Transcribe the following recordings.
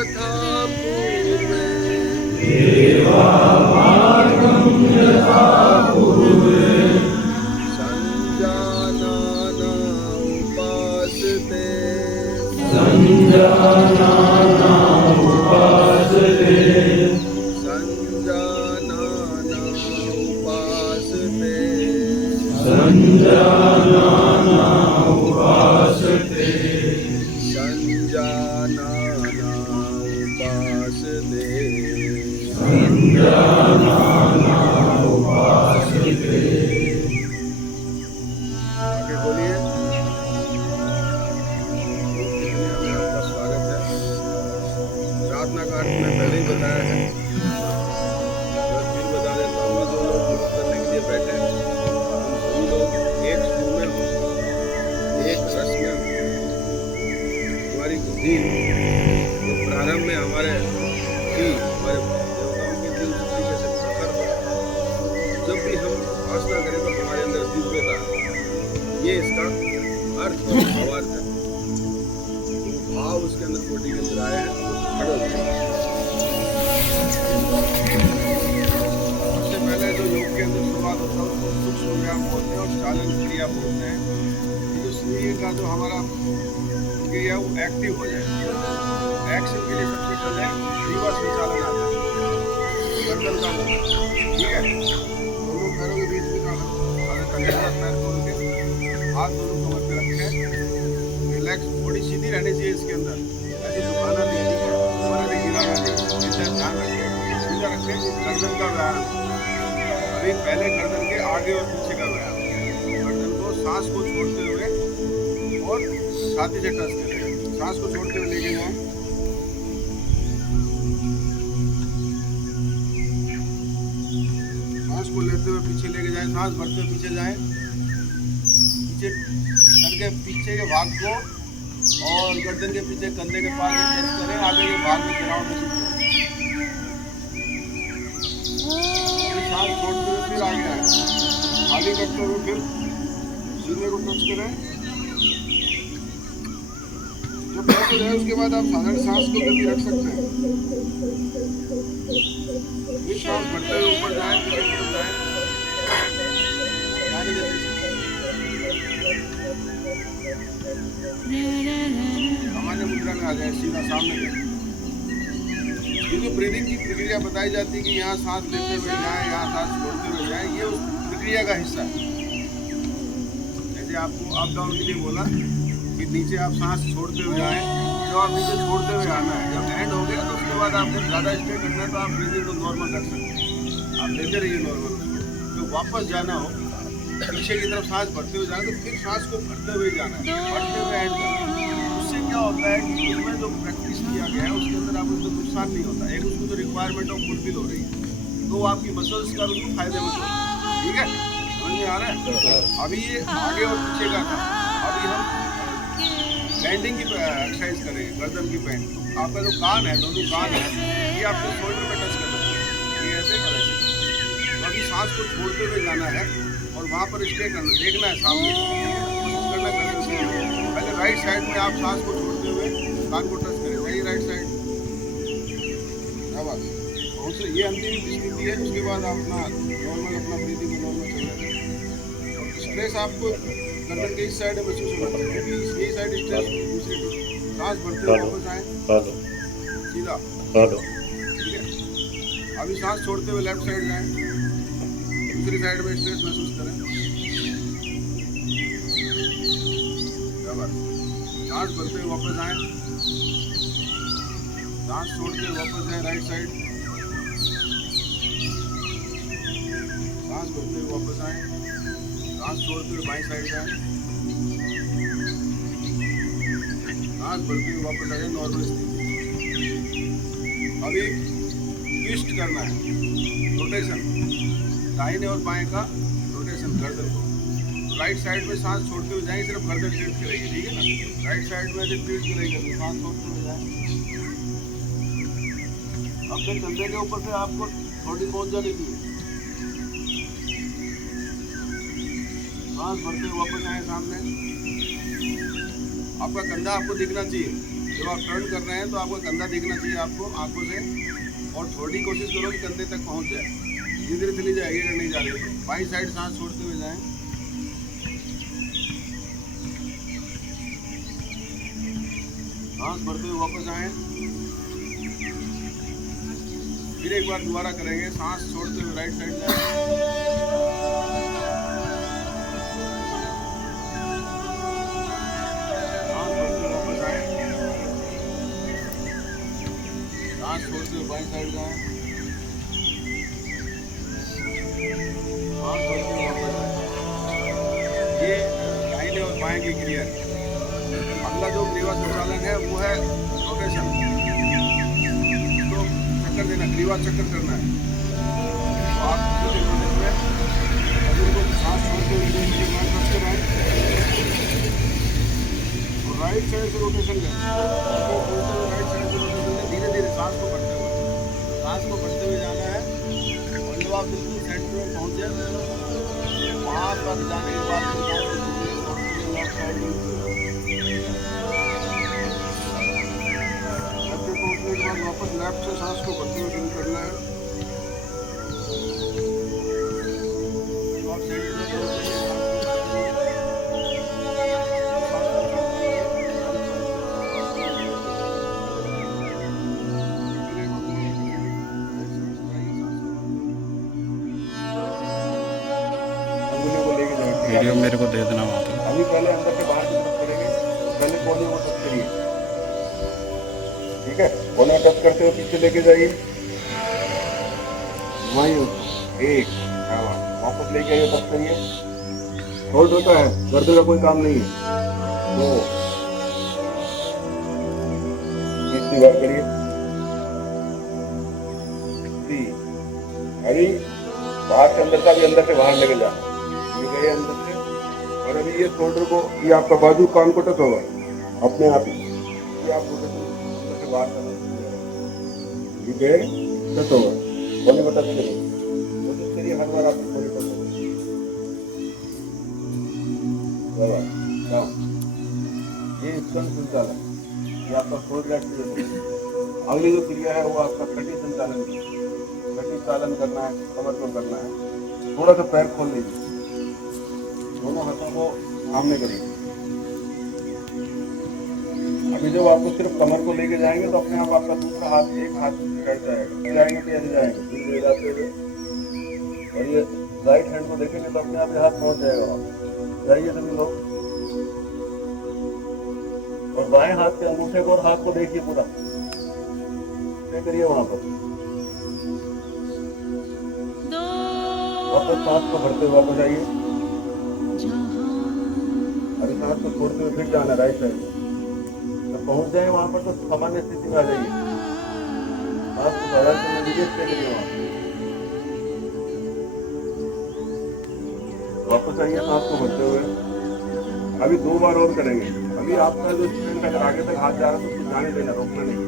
यथा पूर्वे एवामार्गं यथा पूर्वे संजानाना उपासते संजानाना उपासते संजानाना उपासते संजानाना उपासते संजानाना उपासते संजानाना उपासते। आगे बोलिए। दुनिया में आपका स्वागत है। प्रार्थना का अर्थ मैं पहले ही बताया है, फिर बता देता हूँ। जो लोग गुरु करने के लिए बैठे हैं, हम सभी लोग एक सुर में हो, एक रस में हो। हमारी बुद्धि जो प्रारंभ में हमारे देवताओं की दिल बुद्धि जैसे प्रखर हो, जब भी हम उपासना करें तो हमारे अंदर दिव्यता है। ये इसका अर्थ और भावार्थ है। भाव उसके अंदर कोटि के अंदर आए हैं, खड़े होते हैं। सबसे पहले जो योग के अंदर शुरुआत होता है उसको सूक्ष्म व्यायाम बोलते हैं और चालन क्रिया बोलते हैं। ये जो शरीर का जो हमारा क्रिया वो एक्टिव हो जाए, एक्शन के लिए सबसे पहले रीवा संचालन आता है, गर्दन का मुंह, ठीक है। दोनों पैरों के बीच में पैर खोल के हाथ दोनों कमर पे रखे, रिलैक्स, बॉडी सीधी रहनी चाहिए इसके अंदर, ऐसी झुकाना नहीं है, ऊपर से गिराना नहीं, इतना ध्यान रखें, सीधा रखें। गर्दन का व्यायाम, अभी पहले गर्दन के आगे और पीछे का व्यायाम, गर्दन को सांस को छोड़ते हुए और छाती से टच करें, सांस को छोड़ते हुए लेके जाएं, सांस को लेते हुए पीछे लेके जाएं, सांस भरते हुए पीछे जाएं, पीछे सर के पीछे के भाग को और गर्दन के पीछे कंधे के पास टच करें, आगे के भाग में गिराव में सांस छोड़ते हुए फिर आगे आए, खाली करते हुए फिर सीने को टच करें। जब टच हो जाए उसके बाद आप साधारण सांस को गति रख सकते हैं। फिर सांस भरते हुए ऊपर जाए, पीछे की तरफ जाए, यानी गति सामान्य मुद्रा में आ जाए, सीधा सामने जाए। क्योंकि ब्रीदिंग की प्रक्रिया बताई जाती है कि यहाँ सांस लेते हुए जाए, यहाँ सांस छोड़ते हुए जाए, ये उस प्रक्रिया का हिस्सा है। जैसे आपको अप डाउन के लिए बोला कि नीचे आप सांस छोड़ते हुए आए, तो आप नीचे छोड़ते हुए आना है। जब एंड हो गया तो उसके बाद आपको ज़्यादा स्टे करना है तो आप ब्रीदिंग को नॉर्मल रख सकते हैं, आप लेते रहिए नॉर्मल। तो वापस जाना हो, पीछे की तरफ सांस भरते हुए जाना, तो फिर सांस को भरते हुए जाना है, भरते हुए एंड करना है। उससे क्या होता है कि उसमें जो प्रैक्टिस किया गया है उसके अंदर आपको कोई नुकसान नहीं होता। एक उसको जो रिक्वायरमेंट है वो फुलफिल हो रही है, तो आपकी मसल्स का उसको फायदेमंद होता है। ठीक है, समझ में आ रहा है? अभी ये आगे और पीछे का था, अभी हम बैंडिंग की एक्सरसाइज करेंगे, गर्दन की बैंड। आपका जो कान है, दोनों कान है, ये आपके शोल्डर पे टच करना है, ये ऐसे और ऐसे। तो अभी सांस को छोड़ते हुए जाना है और वहाँ पर स्टे करना, देखना है सामने, कोशिश करना गर्दन से। पहले राइट साइड में आप सांस को छोड़ते हुए कान को टच करें, वही राइट साइड, आवाज़। ये अंतिम स्थिति है, उसके बाद आप अपना नॉर्मल अपना ब्रीदिंग को नॉर्मल चलेगा। और स्ट्रेस आपको गर्दन के इस साइड में महसूस होना चाहिए, क्योंकि यही साइड स्ट्रेस दूसरी सांस भरते हुए वापस आए, सीधा, ठीक है। अभी सांस छोड़ते हुए लेफ्ट साइड जाएं, दूसरी साइड में स्ट्रेस महसूस करें, सांस भरते हुए वापस आए, सांस छोड़ते हुए वापस जाए राइट साइड, सांस भरते हुए वापस आए, सांस छोड़ते हुए बाईं साइड जाए, सांस भरते हुए वापस आ जाए नॉर्मल स्थिति। अभी ट्विस्ट करना है, रोटेशन, दाहिने और बाएं का रोटेशन गर्दन को। राइट साइड में सांस छोड़ते हुए जाएंगे, सिर्फ गर्दन टिल्ट करेंगे, ठीक है ना। राइट साइड में ऐसे टिल्ट करेंगे तो सांस छोड़ते हुए जाए। अपने कंधे के ऊपर से आपको थोड़ी पहुंच जाने की, सांस भरते हुए वापस आए सामने। आपका कंधा आपको दिखना चाहिए, जब आप टर्न कर रहे हैं तो आपको कंधा दिखना चाहिए आपको आंखों से, और थोड़ी कोशिश करो कि कंधे तक पहुंच जाए। धीरे धीरे चली जाएगी अगर नहीं जा रही तो। बाई साइड सांस छोड़ते हुए जाएं। सांस भरते हुए वापस आए। फिर एक बार दोबारा करेंगे, सांस छोड़ते हुए राइट साइड जाएं। सांस भरते हुए वापस आए। सांस छोड़ते हुए बाई साइड जाएं। सांस छोड़ते हुए वापस आए। ये दाहिने और बाएं की क्रिया है। अगला जो ग्रीवा संचालन है वो है रोटेशन। तो चक्कर देना, ग्रीवा चक्कर करना है। तो आप को सांस छोड़ते हुए और राइट साइड से रोटेशन लें। राइट साइड से रोटेशन लें, धीरे धीरे सांस को बढ़ते हुए जाना है। और जब आप बिल्कुल सेंटर में पहुँचे, वहाँ तक जाने के बाद लेफ्ट साइड में पहुँचने के बाद वापस लेफ्ट से सांस को बढ़ते हुए शुरू करना है। वीडियो मेरे को दे देना वहाँ पे। अभी पहले अंदर से बाहर की तरफ करेंगे, पहले कोने को टच करिए, ठीक है। कोने टच करते हुए पीछे लेके जाइए, घुमाइए उसको, एक वापस लेके आइए, टच करिए, होल्ड होता है, गर्दन का कोई काम नहीं है। दो, तीसरी बार करिए, अभी बाहर से अंदर का भी अंदर से बाहर लेके जा, ये गए अंदर से। और अभी ये शोल्डर को, ये आपका बाजू कान को टच होगा अपने आप ही, ये आप अंदर से बाहर कर ये गए टच होगा, कोने को टच करिए, कोशिश करिए हर बार आपको कोने टच होगा। ये स्कंद संचालन, ये आपका शोल्डर एक्टिवेशन। अगली जो क्रिया है वो आपका कटी संचालन, कटी चालन करना है, कमर को करना है। थोड़ा सा पैर खोल लीजिए, दोनों हाथों को सामने करिए। अभी जब आपको सिर्फ कमर को लेके जाएंगे तो अपने आप आपका दूसरा हाथ, एक हाथ कट जाएगा, जाएंगे तो ऐसे जाएंगे, धीरे जाते हुए। और ये राइट हैंड को देखेंगे तो अपने आप ये हाथ पहुंच जाएगा वहाँ। जाइए सभी लोग, और बाएं हाथ के अंगूठे को और हाथ को देखिए पूरा, करिए वहां पर। वापस सांस को भरते हुए वापस आइए। अभी सांस को छोड़ते हुए फिर जाना राइट साइड। जब पहुंच जाए वहां पर तो सामान्य स्थिति में आ जाइए। सांस को बढ़ा के लीजिए, स्टे करिए वहां। वापस आइए सांस को भरते हुए। अभी 2 बार और करेंगे। अभी आपका जो स्टूडेंट अगर आगे तक हाथ जा रहा है तो कुछ जाने देना, रोकना नहीं।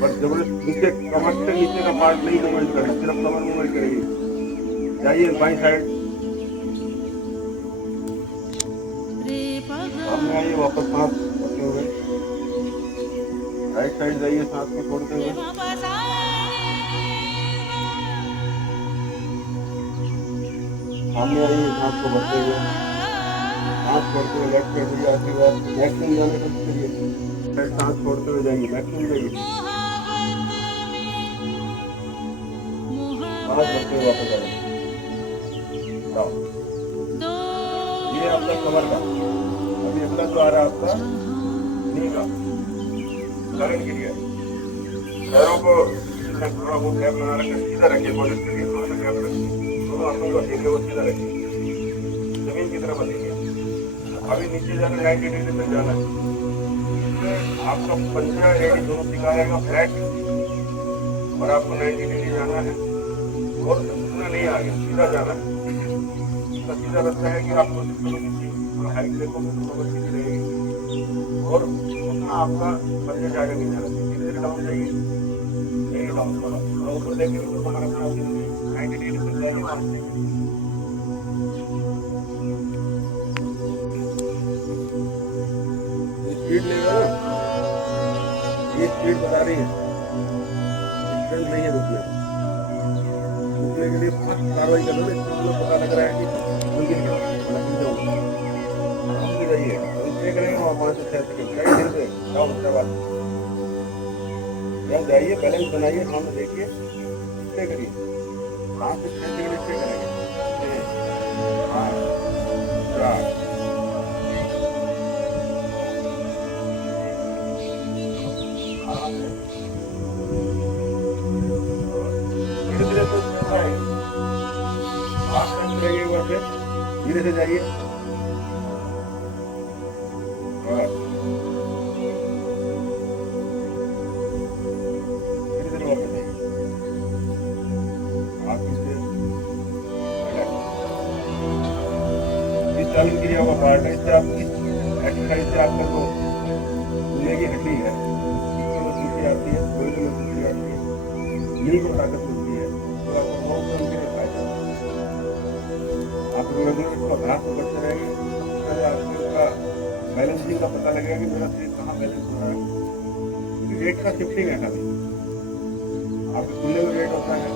पर जबरदस्त नीचे, कमर से नीचे का पार्ट नहीं मूवमेंट करना, सिर्फ कमर मूवमेंट करेंगे। जाइए बाईं साइड, सामने आइए, वापस सांस करते हुए राइट साइड जाइए, सांस को छोड़ते हुए। सामने आइए, सांस को भरते हुए, सांस छोड़ते हुए लेफ्ट साइड जाइए। आखिरी बार मैक्सिमम जाने का करिए, सांस छोड़ते हुए जाइए, मैक्सिमम जाइए, सांस भरते हुए वापस आइए। ये आपका कमर का। अभी अगला जो आ रहा है आपका नी का, उदाहरण के लिए पैरों को थोड़ा वो गैप बना रखिए, सीधा रखिए, कोशिश करिए थोड़ा सा गैप रखिए, दोनों हाथों को देखिए वो सीधा रखिए, जमीन की तरफ देखिए। अभी नीचे जाना, 90 डिग्री में जाना है। आपका पंजा रेडी दोनों सिखाएगा फ्लैट, और आपको 90 डिग्री जाना है, और इतना नहीं आगे सीधा जाना है। सीधा रास्ता है कि आपको हाइट देखोगे तो बहुत सीधी रहेगी, और उतना आपका पंजा जाएगा नहीं जाना। धीरे धीरे डाउन जाइए, नहीं डाउन थोड़ा ऊपर देखेंगे तो हमारा 90 डिग्री से जाएगी। स्पीड लेगा ना, ये स्पीड बता रही है, स्ट्रेंथ नहीं है रुकने के लिए फास्ट कार्रवाई कर रहे हो, इसमें मतलब पता लग रहा है कि मुमकिन क्या जाइए इसलिए करेंगे वहाँ 5 से 6 सेकंड कहीं धीरे से जाओ उसके बाद यहाँ जाइए, बैलेंस बनाइए, सामने देखिए, इसलिए करिए 5 से 6 सेकंड इसलिए करेंगे 6 5 4 धीरे तो करेंगे, वहाँ पे धीरे से जाइए और धीरे धीरे वापस जाइए। आप इस चालू क्रिया का पार्ट है, इससे आप इस एक्सरसाइज से आपका जो खुलने की हड्डी है इसकी मजबूती आती है, कोई भी मजबूती आती है, नींद को ताकत मिलती है, तो आपको बहुत कम के लिए फायदा है। आप रेगुलर इसको अभ्यास तो करते रहेंगे, पहले आपको इसका बैलेंसिंग का पता लगेगा कि मेरा शरीर कहाँ बैलेंस हो रहा है। वेट का शिफ्टिंग है कभी आपके खुले में वेट होता है,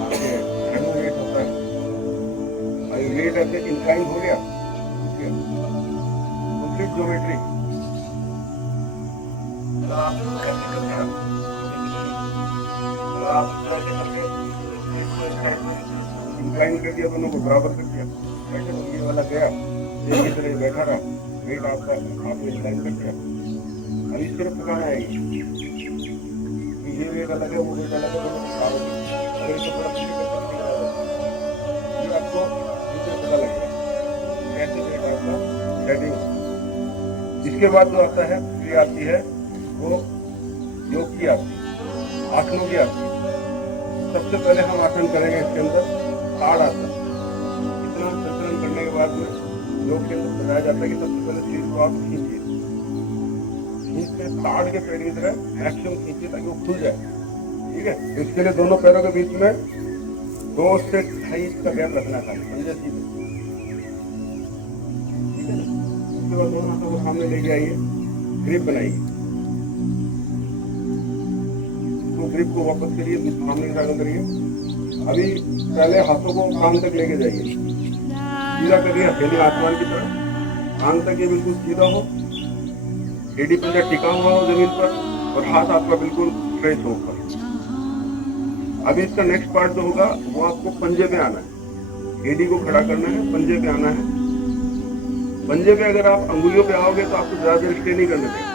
आपके घर में वेट होता है, और वेट ऐसे इंक्लाइन हो गया कंप्लीट ज्योमेट्री इंक्लाइन कर दिया, दोनों को बराबर कर दिया, बैठे तो ये वाला गया, ये की तरह बैठा रहा, वेट आपका आपने इंक्लाइन कर दिया। अब इस तरफ पकाना है कि ये वेट अलग है, वो वेट अलग है, दोनों बराबर है। अगर इसको थोड़ा पीछे करके ये आपको नीचे पता लगेगा कैसे वेट आपका सेटिंग। इसके बाद जो आता है ये आती है वो योग की आती है, आसनों की आती है। सबसे पहले हम आसन करेंगे इसके अंदर ताड़ आसन। इतना संतुलन करने के बाद में योग के अंदर बताया जाता है कि सबसे पहले शरीर को आप खींचिए, खींचते ताड़ के पेड़ की तरह मैक्सिमम खींचिए ताकि वो खुल जाए। ठीक है, इसके लिए दोनों पैरों के बीच में 2 से 2.5 इंच का गैप रखना चाहिए, समझे सीधे। ठीक है, उसके बाद दोनों हाथों को सामने लेके आइए, ग्रिप बनाइए, ग्रिप को वापस करिए, सामने की तरफ करिए। अभी पहले हाथों को कान तक लेके जाइए, सीधा करिए हथेली आसमान की तरफ, कान तक ये बिल्कुल सीधा हो, एडी पंजा टिका हुआ हो जमीन पर और हाथ आपका बिल्कुल स्ट्रेच हो ऊपर। अभी इसका नेक्स्ट पार्ट जो होगा वो आपको पंजे पे आना है, एडी को खड़ा करना है, पंजे पे आना है। पंजे पे अगर आप अंगुलियों पे आओगे तो आपको ज्यादा देर स्टे नहीं करने देगा,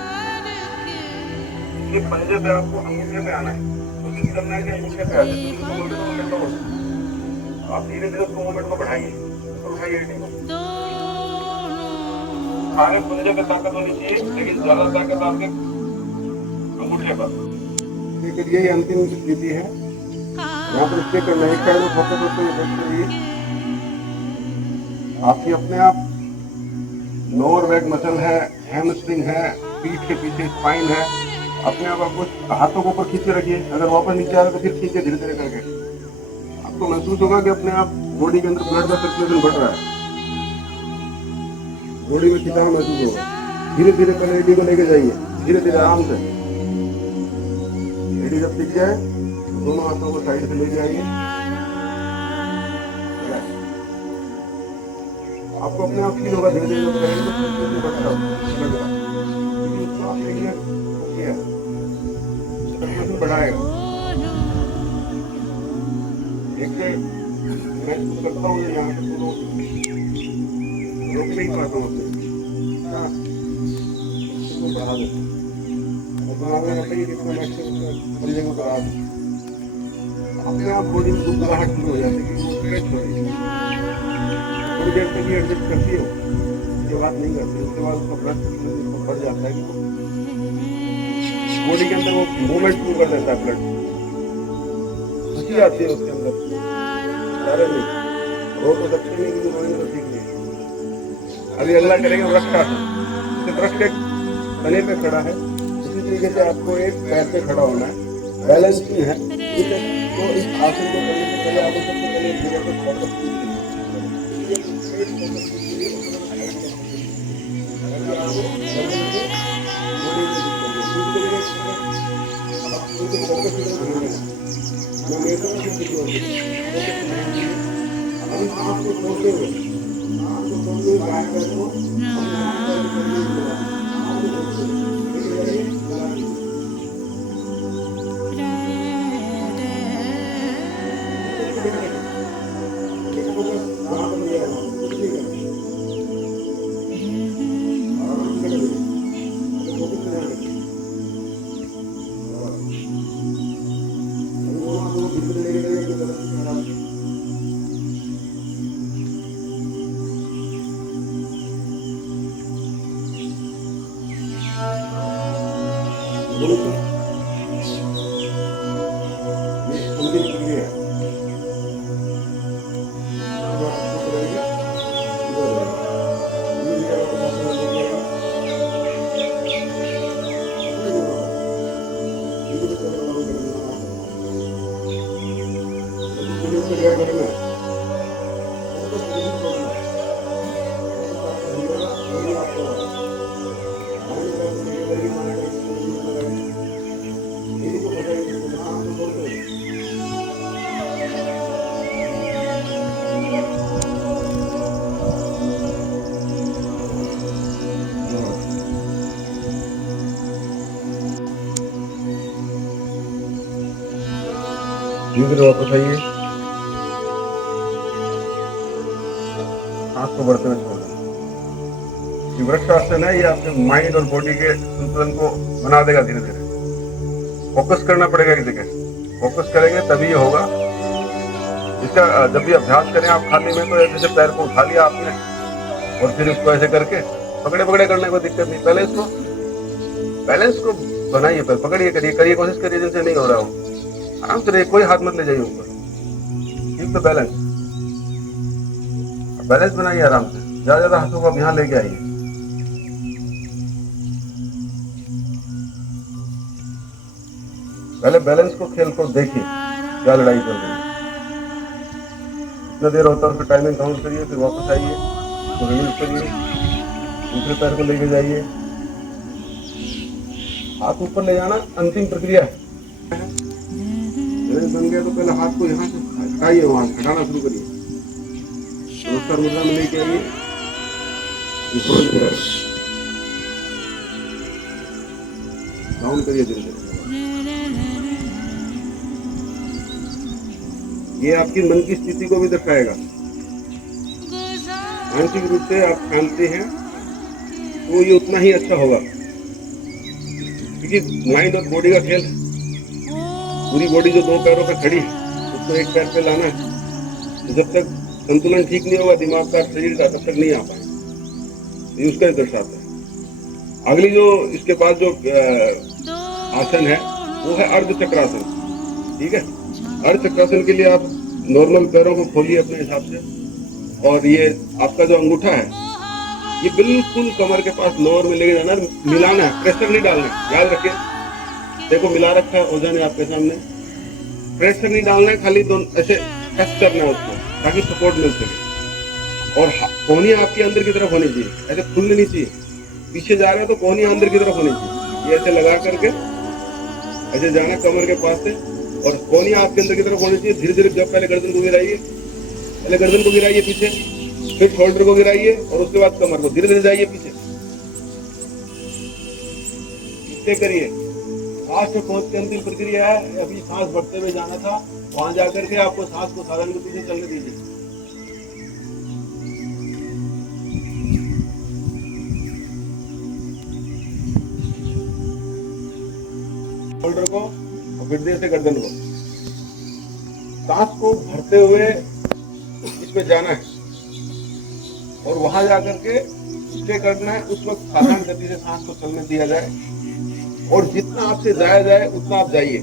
पंजे पे आपको अंगूठे पे आना है। कोशिश करना है कि अंगूठे पे आ जाए, आप धीरे धीरे उसको मूवमेंट को बढ़ाइए, उठाइए सारे पंजे पे ताकत होनी चाहिए, लेकिन ज्यादा ताकत आपके अंगूठे पर। यही अंतिम स्थिति है, यहाँ पर स्टे करना है, एक साइड में फोकस होते हुए बैठ करिए। आपकी अपने आप लोअर बैक मसल है, हैमस्ट्रिंग है, पीठ के पीछे स्पाइन है, अपने आप आपको हाथों को ऊपर खींचे रखिए। अगर वापस नीचे आ रहा तो फिर खींचे धीरे धीरे करके। आपको महसूस होगा कि अपने आप बॉडी के अंदर ब्लड का सर्कुलेशन बढ़ रहा है, बॉडी में खिंचाव महसूस होगा। धीरे धीरे पहले एडी को लेके जाइए, धीरे धीरे आराम से। एडी जब टिक जाए दोनों हाथों को साइड से लेके आइए। आपको अपने आप फील होगा धीरे धीरे जब करेंगे तो बढ़ता बढ़ाएगा। देखिए मैं करता हूँ यहाँ पे रोक नहीं पाता हूँ, बढ़ा देता हूँ, अपने आप बॉडी में घबराहट शुरू हो जाती है, स्ट्रेच हो रही है। थोड़ी देर तक ये एडजस्ट करती हो, उसके बाद नहीं करती, उसके बाद उसका ब्लड बढ़ जाता है, बॉडी के अंदर वो मूवमेंट शुरू कर देता है, ब्लड खुशी आती है उसके अंदर। सारे नहीं रो तो सकते नहीं, लेकिन रोएंगे तो ठीक नहीं। अभी अगला करेंगे वृक्षासन। वृक्ष एक तने पे खड़ा है, इसी तरीके से आपको एक पैर पे खड़ा होना है, बैलेंस भी है। तो इस आसन को करने से पहले आपको सबसे पहले जगह पर फोकस कीजिए। अभी सांस को छोड़ते हुए बाएं पैर को धीरे वापस आइए, सांस को बढ़ते हुए छोड़ दें। वृक्षासन है, ये आपके माइंड और बॉडी के संतुलन को बना देगा। धीरे धीरे फोकस करना पड़ेगा एक जगह, फोकस करेंगे तभी ये होगा। इसका जब भी अभ्यास करें आप खाली में, तो ऐसे पैर को उठा लिया आपने और फिर इसको ऐसे करके पकड़े पकड़े करने को दिक्कत नहीं। पहले इसको बैलेंस को बनाइए, पकड़िए, करिए, कोशिश करिए जिनसे नहीं हो रहा हो। आराम से रहिए, कोई हाथ मत ले जाइए ऊपर, कीप द बैलेंस। बैलेंस बनाइए आराम से, ज्यादा हाथों को आप यहाँ लेके आइए। पहले बैलेंस को, खेल को देखिए क्या लड़ाई चल रही है। इतना देर होता है, फिर टाइमिंग काउंट करिए, फिर वापस आइए, तो रिलीज करिए, दूसरे पैर को लेके जाइए। हाथ ऊपर ले जाना अंतिम प्रक्रिया है। बन गया तो पहले हाथ को यहाँ से हटाइए, वहां हटाना शुरू करिए। नमस्कार मुद्रा में लेके आइए, डाउन करिए धीरे धीरे। ये आपकी मन की स्थिति को भी दर्शाएगा। मानसिक रूप से आप शांति हैं तो ये उतना ही अच्छा होगा, क्योंकि माइंड और बॉडी का खेल। पूरी बॉडी जो दो पैरों पे खड़ी है, उसको एक पैर पे लाना है। तो जब तक संतुलन ठीक नहीं होगा दिमाग का, शरीर का, तब तक नहीं आ पाएगा। ये उसका दर्शाता है। अगली जो इसके बाद जो आसन है वो है अर्ध चक्रासन। ठीक है, अर्ध चक्रासन के लिए आप नॉर्मल पैरों को खोलिए अपने हिसाब से, और ये आपका जो अंगूठा है ये बिल्कुल कमर के पास लोअर में लेके जाना, मिलाना है, प्रेशर नहीं डालना है। याद रखिए, देखो मिला रखा है वजन है आपके सामने, प्रेशर नहीं डालना है, खाली दोनों ऐसे टच करना है उसको, ताकि सपोर्ट मिल सके। और कोहनियां आपकी अंदर की तरफ होनी चाहिए, ऐसे खुलनी नहीं चाहिए। पीछे जा रहे हो तो कोहनियां अंदर की तरफ होनी चाहिए। ये ऐसे लगा करके ऐसे जाना कमर के पास से, और कोहनियां आपके अंदर की तरफ होनी चाहिए। धीरे धीरे जब पहले गर्दन को गिराइए, पीछे, फिर शोल्डर को गिराइए, और उसके बाद कमर को धीरे धीरे जाइए पीछे। इसे करिए। लास्ट में पहुंच के अंतिम प्रक्रिया है, अभी सांस बढ़ते हुए जाना था, वहां जाकर के आपको सांस को साधन के पीछे चलने दीजिए। शोल्डर को और फिर धीरे से गर्दन को, सांस को भरते हुए इसमें जाना है, और वहां जाकर के स्टे करना है। उस वक्त साधारण गति से सांस को चलने दिया जाए, और जितना आपसे जाया जाए उतना आप जाइए,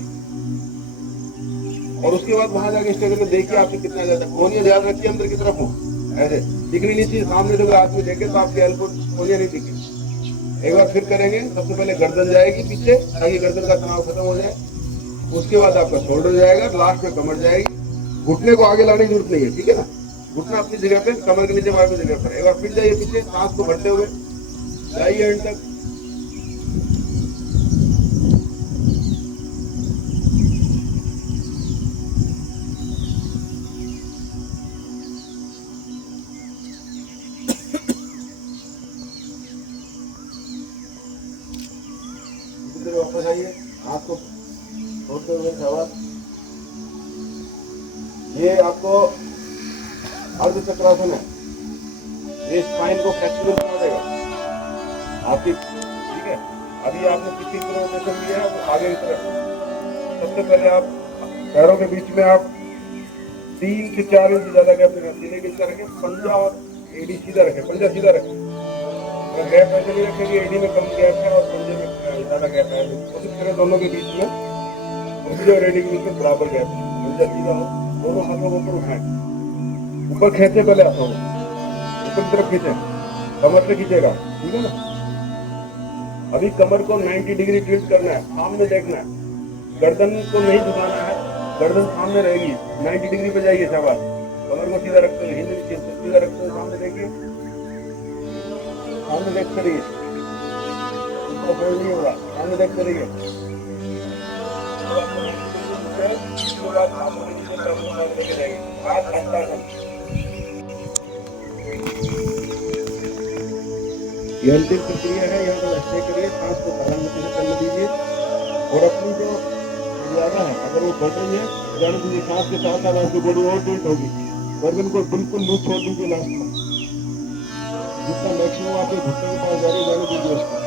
और उसके बाद वहां जाके स्टे करके देखिए आपसे कितना जाता है। कोहनियां ध्यान रखिए अंदर की तरफ हो, ऐसे दिखनी नहीं चाहिए। सामने से हाथ में देखे तो आपके एल्बो कोहनियां नहीं दिखे। एक बार फिर करेंगे, सबसे पहले गर्दन जाएगी पीछे, ताकि गर्दन का तनाव खत्म हो जाए। उसके बाद आपका शोल्डर जाएगा, लास्ट में कमर जाएगी। घुटने को आगे लाने की जरूरत नहीं है, ठीक है ना। घुटना अपनी जगह पे, कमर के नीचे मार की जगह पर। एक बार फिर जाइए पीछे, सांस को भरते हुए जाइए एंड तक। हाथ को छोड़ते हुए शाबाश। ये आपको अर्ध चक्रासन है, ये स्पाइन को फ्लेक्सिबल बना देगा आपकी, ठीक है। अभी आपने किसी तरह रोटेशन लिया है वो आगे की तरफ। सबसे पहले आप पैरों के बीच में आप 3 से 4 इंच ज्यादा गैप रखें, सीने के नीचे रखें, पंजा और एडी सीधा रखें, पंजा सीधा रखें। अगर गैप ऐसे नहीं रखेंगे, एडी में कम गैप है और पंजे में ज्यादा गैप है, कोशिश करें दोनों के बीच में, पंजे और एडी के बीच में बराबर गैप है, पंजा सीधा हो, दोनों हाथों को ऊपर उठाएं, ऊपर खेचे, पहले हाथों को ऊपर की तरफ खींचे, कमर से खींचेगा, ठीक है ना। अभी कमर को 90 डिग्री टिल्ट करना है, सामने देखना है, गर्दन को नहीं झुकाना है, गर्दन सामने रहेगी, 90 डिग्री पे जाइए, शाबाश। कमर को सीधा रखते हुए, हिंद सीधा रखते हुए सामने देखिए, सामने देखते रहिए, ऊपर फोल्ड नहीं होगा, सामने देखते रहिए। ये अंतिम प्रक्रिया है, यहाँ पर स्टे करिए, सांस को प्रधानमंत्री से करने दीजिए और अपनी जो ज्यादा है अगर वो बढ़ रही है जाने दीजिए, सांस के साथ साथ आपकी बॉडी और टिल्ट होगी, गर्दन को बिल्कुल लूज छोड़ दीजिए, लास्ट में जितना मैक्सिमम आपके घुटने के पास जा रही है जाने दीजिए उसको।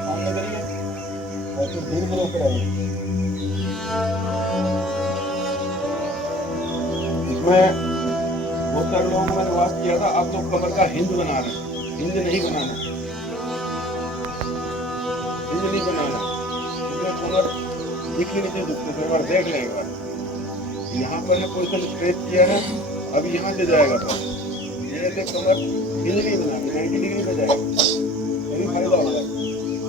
सामने करिए और फिर धीरे धीरे ऊपर आइए। इसमें बहुत सारे लोगों को मैंने वास किया था, अब तो कमर का हिंद बना रहे हैं, हिंद नहीं बनाना, हिंद नहीं बनाना, इसमें कमर दिखनी नहीं दुखते, तो एक बार देख लें, एक बार यहाँ पर है पोजिशन स्ट्रेच किया है, अब यहाँ से जाएगा तो ये कमर हिंद नहीं बनाना, 90 डिग्री पे जाएगा, यही फायदा होगा।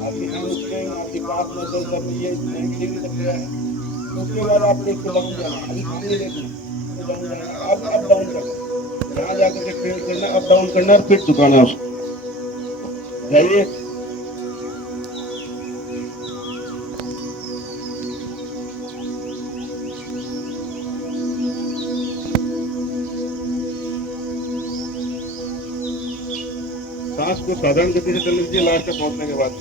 आपकी हैंड आपकी बात में दर्द कर रही है, 90 डिग्री तक गया है, उसके बाद आपने इसको डाउन जाना, अभी सामने देखना, डाउन जाना, अब डाउन करना, यहाँ जाकर के फेल करना, अब डाउन करना और फिर झुकाना उसको, जाइए। सांस को साधारण गति से चलने दीजिए, लास्ट तक पहुंचने के बाद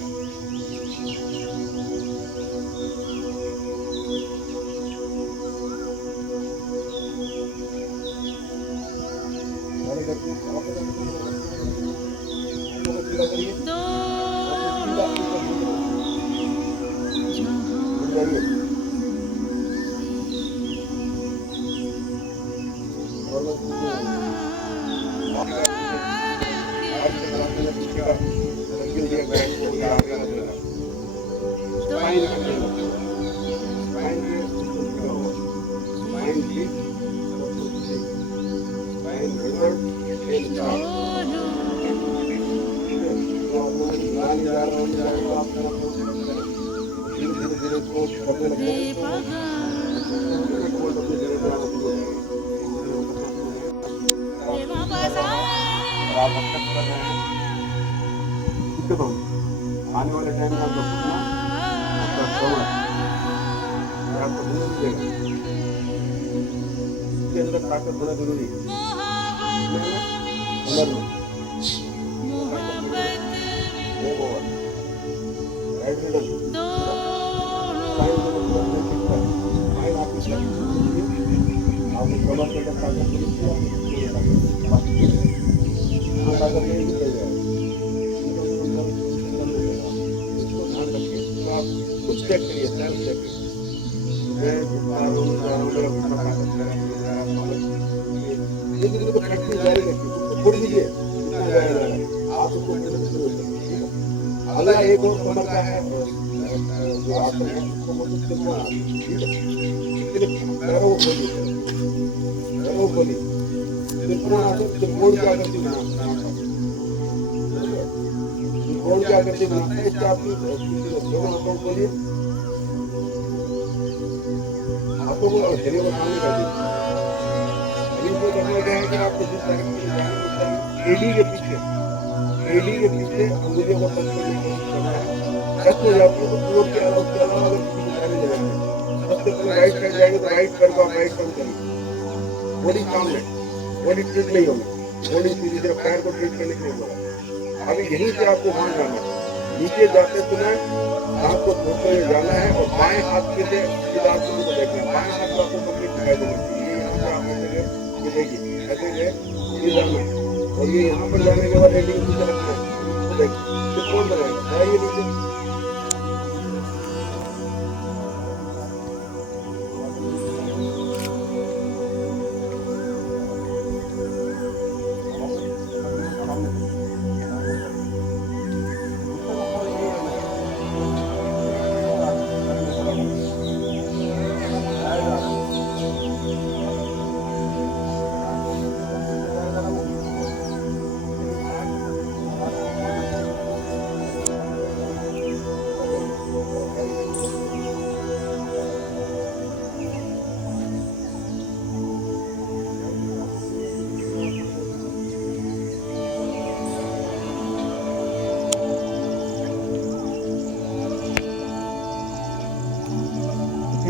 आने वाले टाइम में आपको घुटना, आपका कमर, आपको हिलने नहीं देगा, इसके अंदर ताकत होना जरूरी है, हुनर में एक ओवर राइट मिडल साइन को पूरा नहीं दिखता है, साइन आपकी आपकी कमर के अंदर ताकत नहीं ताकत नहीं दिखेगा, कुछ चेक करिए, सेल्फ चेक करिए, प्रैक्टिस जारी रखिए, छोड़ दीजिए, आप उसको अगला एक और कमर का है जो आप पैरों को खोलिए, पैरों को खोलिए, त्रिकोण की आकृति बनाना, त्रिकोण की आकृति बनाना है, इससे आपकी दोनों हाथों को खोलिए, हाथों को शरीर को सामने कर दीजिए। शरीर को करना क्या है कि आपको जिस तरह की एडी के पीछे अंगुलियों को टच करने की कोशिश करना है, टच हो जाती है तो पूरा के अलावा उसके अलावा अगर किसी सारे जगह में सबसे पहले राइट साइड जाएंगे तो राइट पैर को आप राइट टर्न करेंगे, बॉडी सामने, बॉडी ट्रीट नहीं होगी, बॉडी सीधी तरफ पैर को ट्रीट करने के लिए बोला। अभी यहीं से आपको वहां जाना है, नीचे जाते समय हाथ को छोड़ते हुए जाना है और बाएं हाथ के से सीधा आपको देखना है, बाएं हाथ को आपको कंप्लीट दिखाई देना चाहिए। यहाँ पे आप ऐसे देखिए, ऐसे ये जाना और ये यहाँ पर जाने के बाद एंडिंग नीचे रखना है, देखिए फिर कौन करेगा जाइए नीचे।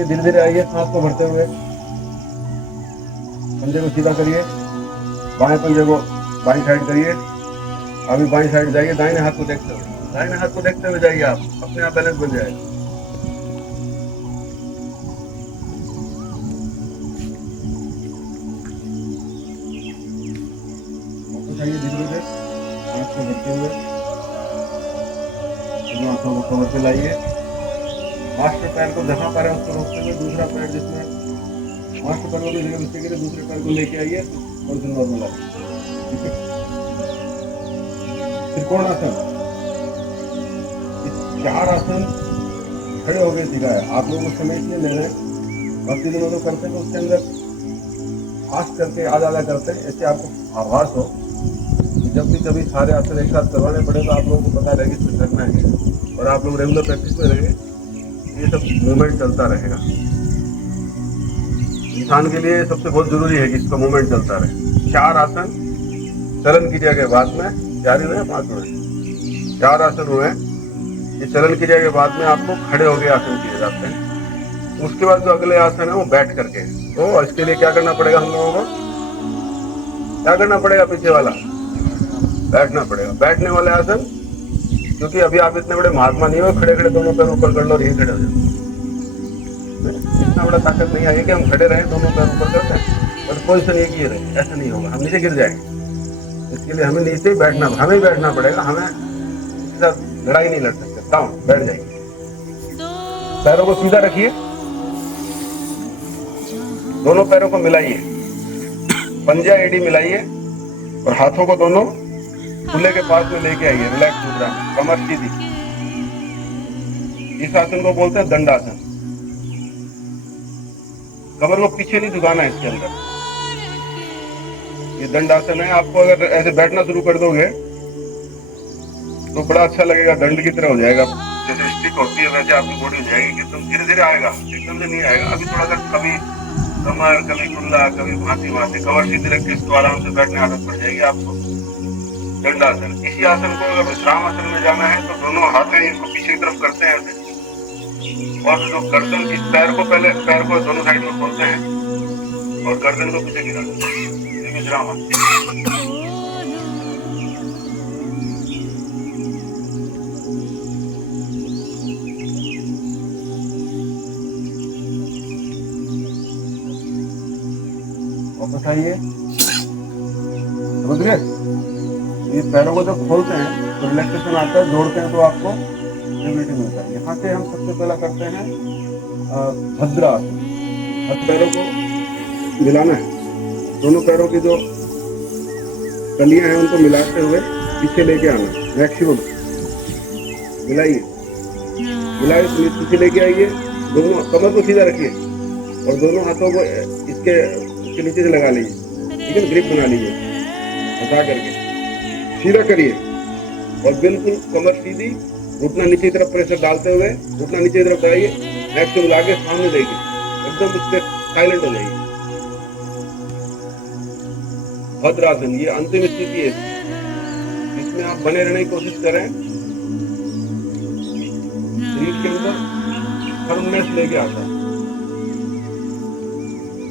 धीरे धीरे आइए, सांस को भरते हुए पंजे को सीधा करिए, बाएं पंजे को बाईं साइड करिए, अभी बाईं साइड जाइए, दाहिने हाथ को देखते हुए, दाहिने हाथ को देखते हुए जाइए, आप अपने आप बैलेंस बन जाएगा। धीरे धीरे सांस को भरते हुए आंखों को कमर पे लाइए, मास्टर पैर को जहां पर है उसको रोकते हुए दूसरा पैर जिसमें मास्टर पैर को जगह बच्चे के लिए दूसरे पैर को लेके आइए और फिर नॉर्मल आइए। ठीक है, त्रिकोण आसन, इस 4 आसन खड़े हो गए सीखा है, आप लोगों को समय इसलिए ले रहे हैं, भक्ति दिनों तो करते हैं तो उसके अंदर खास करके आधा करते हैं, ऐसे आपको आभास हो कि जब भी कभी सारे आसन एक साथ करवाने पड़े तो आप लोगों को पता रहेगा इसमें करना है और आप लोग रेगुलर प्रैक्टिस में रहेंगे, ये सब मूवमेंट चलता रहेगा। इंसान के लिए सबसे बहुत जरूरी है कि इसका मूवमेंट चलता रहे। 4 आसन चलन क्रिया के बाद में जारी हुए, 5 हुए, 4 आसन हुए, ये चलन क्रिया के बाद में आपको खड़े होकर आसन किए जाते हैं। उसके बाद जो अगले आसन है वो बैठ करके, तो इसके लिए क्या करना पड़ेगा, हम लोगों को क्या करना पड़ेगा, पीछे वाला बैठना पड़ेगा। बैठने वाले आसन, क्योंकि अभी आप इतने बड़े महात्मा नहीं हो, खड़े खड़े दोनों पैर ऊपर कर लो और यही खड़े हो जाओ, इतना बड़ा ताकत नहीं आई कि हम खड़े रहे दोनों पैर ऊपर करते हैं और पोजीशन एक ही रहे, ऐसा नहीं होगा, हम नीचे गिर जाएंगे। इसके लिए हमें नीचे बैठना, हमें ही बैठना पड़ेगा, हमें लड़ाई नहीं लड़ सकते, डाउन बैठ जाएंगे। पैरों को सीधा रखिए, दोनों पैरों को मिलाइए, पंजा एड़ी मिलाइए और हाथों को दोनों खुले के पास में लेके आइए, रिलैक्स मुद्रा, कमर सीधी। इस आसन को बोलते हैं दंडासन। कमर को पीछे नहीं झुकाना है इसके अंदर, ये दंडासन है। आपको अगर ऐसे बैठना शुरू कर दोगे तो बड़ा अच्छा लगेगा, दंड की तरह हो जाएगा, जैसे स्टिक होती है वैसे आपकी बॉडी हो जाएगी। एकदम धीरे धीरे आएगा, एकदम से नहीं आएगा। अभी थोड़ा सा कभी कमर, कभी कुल्ला, कभी भांति भांति, कमर सीधी रख के इसको आराम से बैठने आदत पड़ जाएगी आपको। दंडासन, इसी आसन को अगर विश्राम आसन में जाना है तो दोनों हाथ इसको पीछे की तरफ करते हैं ऐसे, और जो गर्दन, इस पैर को पहले, पैर को दोनों साइड में खोलते हैं और गर्दन को पीछे गिरा देते हैं, विश्राम आसन। वापस आइए, समझ गए? ये पैरों को जब खोलते हैं तो रिलैक्सेशन आता है, जोड़ते हैं तो आपको स्टेबिलिटी मिलता है। यहाँ से हम सबसे पहला करते हैं भद्रासन। पैरों को मिलाना है, दोनों पैरों की जो कलियां हैं उनको मिलाते हुए पीछे लेके आना, मैक्सिमम मिलाइए, मिलाइए, पीछे लेके आइए, दोनों कमर को सीधा रखिए और दोनों हाथों को इसके नीचे से लगा लीजिए, ठीक है, ग्रिप बना लीजिए, हटा करके सीधा करिए और बिल्कुल कमर सीधी, घुटना नीचे की तरफ प्रेशर डालते हुए घुटना नीचे की तरफ डालिए, नेक से मिला के सामने देखिए, एकदम इससे साइलेंट हो जाइए। भद्रासन, ये अंतिम स्थिति है, इसमें आप बने रहने की कोशिश करें, शरीर के अंदर फर्मनेस लेके आता है,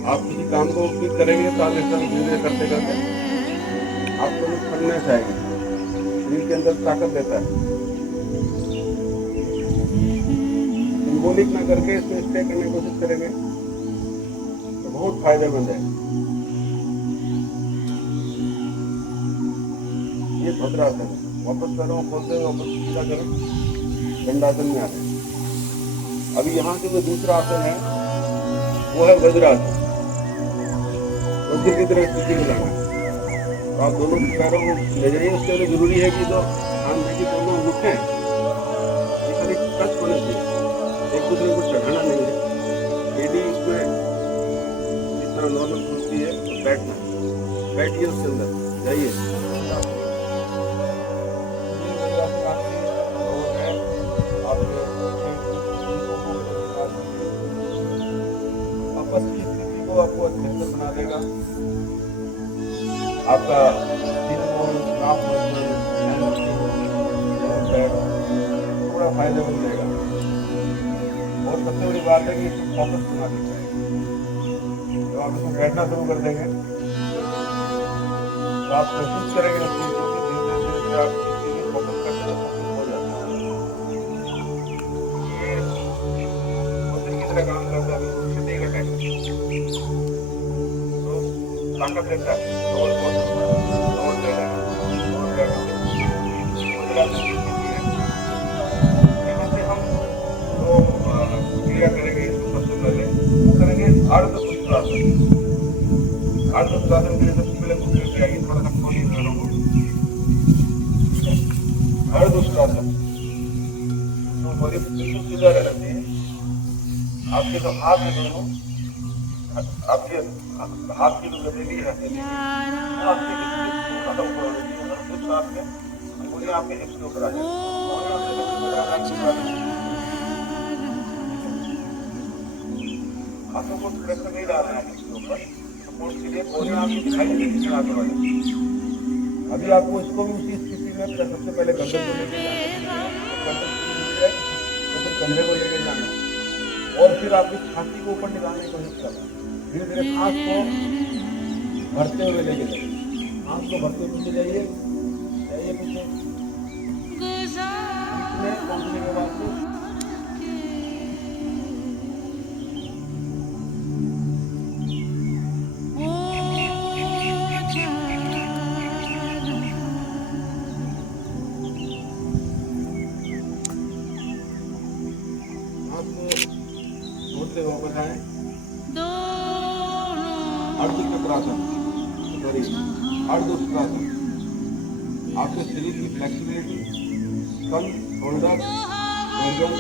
आप किसी काम को क्लिक करेंगे तो आप इस तरह धीरे धीरे करते करते आपको फटनेस आएगी, शरीर के अंदर ताकत देता है। सिंबॉलिक ना करके इसमें स्टे करने की कोशिश करेंगे तो बहुत फायदेमंद है। ये भद्रासन है। वापस पैरों को खोलते हुए वापस सीधा करें, दंडासन में आते हैं। अभी यहाँ से जो दूसरा आसन है वो है वज्रासन। वज्र की तरह स्थिति में जाना है। तो आप दोनों पैरों को ले जाइए। उसके लिए जरूरी है कि जो ध्यान दें कि दोनों उठे टच होने चाहिए, एक दूसरे को चढ़ाना नहीं है। एडी इसमें जिस तरह नॉर्मल खुलती है तो बैठिए उसके अंदर जाइए। आपस की स्थिति को आपको अच्छे से बना देगा। आपका थोड़ा फायदेमंद रहेगा। और सबसे बड़ी बात है कि इसको फोकस बना देता है। जब आप इसमें बैठना शुरू कर देंगे तो आप महसूस करेंगे धीरे धीरे आप किसी चीज में फोकस करते हो जाता है। ये मशीन की तरह काम करता है। स्थिति का टाइम तो ताकत देता है। करेंगे सबसे पहले करेंगे अर्धपुत्रासन। अर्धपुत्रासन के लिए सबसे पहले घुटने पे आइए, थोड़ा सा खोलिए पैरों को। अर्धपुत्रासन तो बॉडी बिल्कुल सीधा रहना चाहिए। आपके जो हाथ है दोनों, आपके हाथ की जो गतिविधि है आपके खत्म हो रही है। हिप्स आपके अंगुलियां आपके हिप्स के ऊपर आ जाए। हाथों को प्रेशर नहीं डालना है इसके ऊपर। सपोर्ट के लिए कोई आपको दिखाई नहीं चढ़ाते वाले। अभी आपको इसको भी उसी स्थिति में सबसे पहले गर्दन को लेके जाना है, तो फिर कंधे को लेके जाना है और फिर आपकी छाती को ऊपर निकालने की कोशिश करना है। धीरे धीरे सांस को भरते हुए लेके जाइए। सांस को भरते हुए पीछे जाइए पीछे। पहुंचने के बाद वापस आए। अर्धचक्रासन, अर्धचक्रासन आपके शरीर की फ्लेक्सिबिलिटी, स्तन, शोल्डर, गर्दन,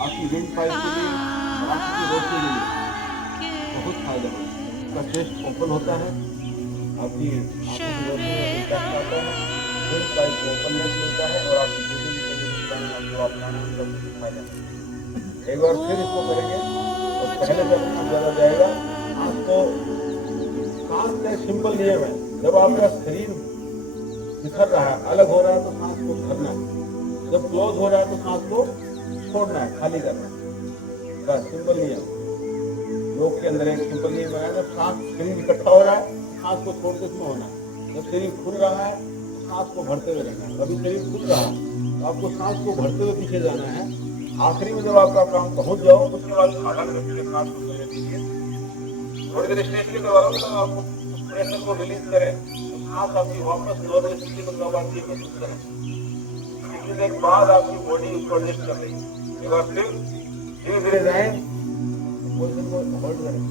आपकी विंड पाइप के लिए और आपकी रोशनी के लिए बहुत फायदेमंद। आपका चेस्ट ओपन होता है, आपकी आंखों की रोशनी में इम्पैक्ट आता है, विंड पाइप को ओपननेस मिलता है और आपकी ब्रीदिंग के लिए जो आप प्राणायाम फायदा है। एक बार फिर इसको करेंगे और पहले से अपना ज़्यादा जाएगा। आपको सांस का सिंपल नियम है, जब आपका शरीर बिखर रहा है, अलग हो रहा है, तो सांस को भरना है। जब क्लोज हो रहा है तो सांस को छोड़ना है, खाली करना है। बस सिंपल नियम योग के अंदर एक सिंपल नियम है। जब सांस शरीर इकट्ठा हो रहा है सांस को छोड़ के इसमें होना है। जब शरीर खुल रहा है सांस को भरते हुए रहना है। अभी शरीर खुल रहा है तो आपको सांस को भरते हुए पीछे जाना है। आखिरी में जब आपका काम पहुंच जाओ उसके बाद खाना करके सांस को ले दीजिए। थोड़ी देर स्टेज के दौरान तो आप प्रेशर को रिलीज करें, सांस आपकी वापस नॉर्मल स्थिति में कब आती है कोशिश करें। कितनी देर बाद आपकी बॉडी उसको एडजस्ट कर रही है। एक बार फिर धीरे धीरे जाए, पोजीशन को होल्ड करें।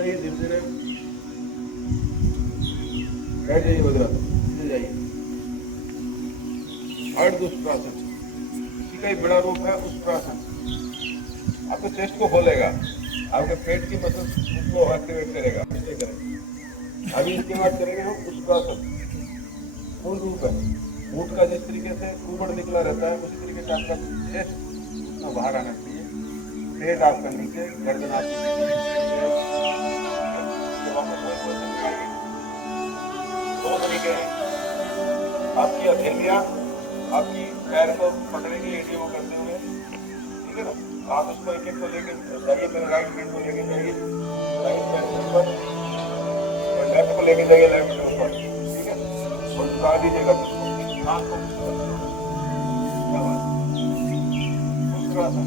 धीरे धीरे बैठ जाइए, वज्रासन जाइए। अर्धउष्ट्रासन इसी का ही बड़ा रूप है उष्ट्रासन। आपके चेस्ट को खोलेगा, आपके पेट की मसल्स को एक्टिवेट करेगा। अभी इसके बाद करेंगे हम उष्ट्रासन। फुल रूप है। ऊँट का जिस तरीके से कुबड़ निकला रहता है उसी तरीके से आपका चेस्ट उतना बाहर आना चाहिए। पेट आपका नीचे, गर्दन आपकी दो तरीके हैं। आपकी हथेलियाँ आपकी पैर को पकड़ने की एडियो करते हुए, ठीक है ना। आप उसको एक एक को लेके जाइए, मेरे राइट हैंड को लेके जाइए राइट पैर के ऊपर, और लेफ्ट को लेके जाइए लेफ्ट के ऊपर, ठीक है। और झुका दीजिएगा हाथ को। क्या बात है?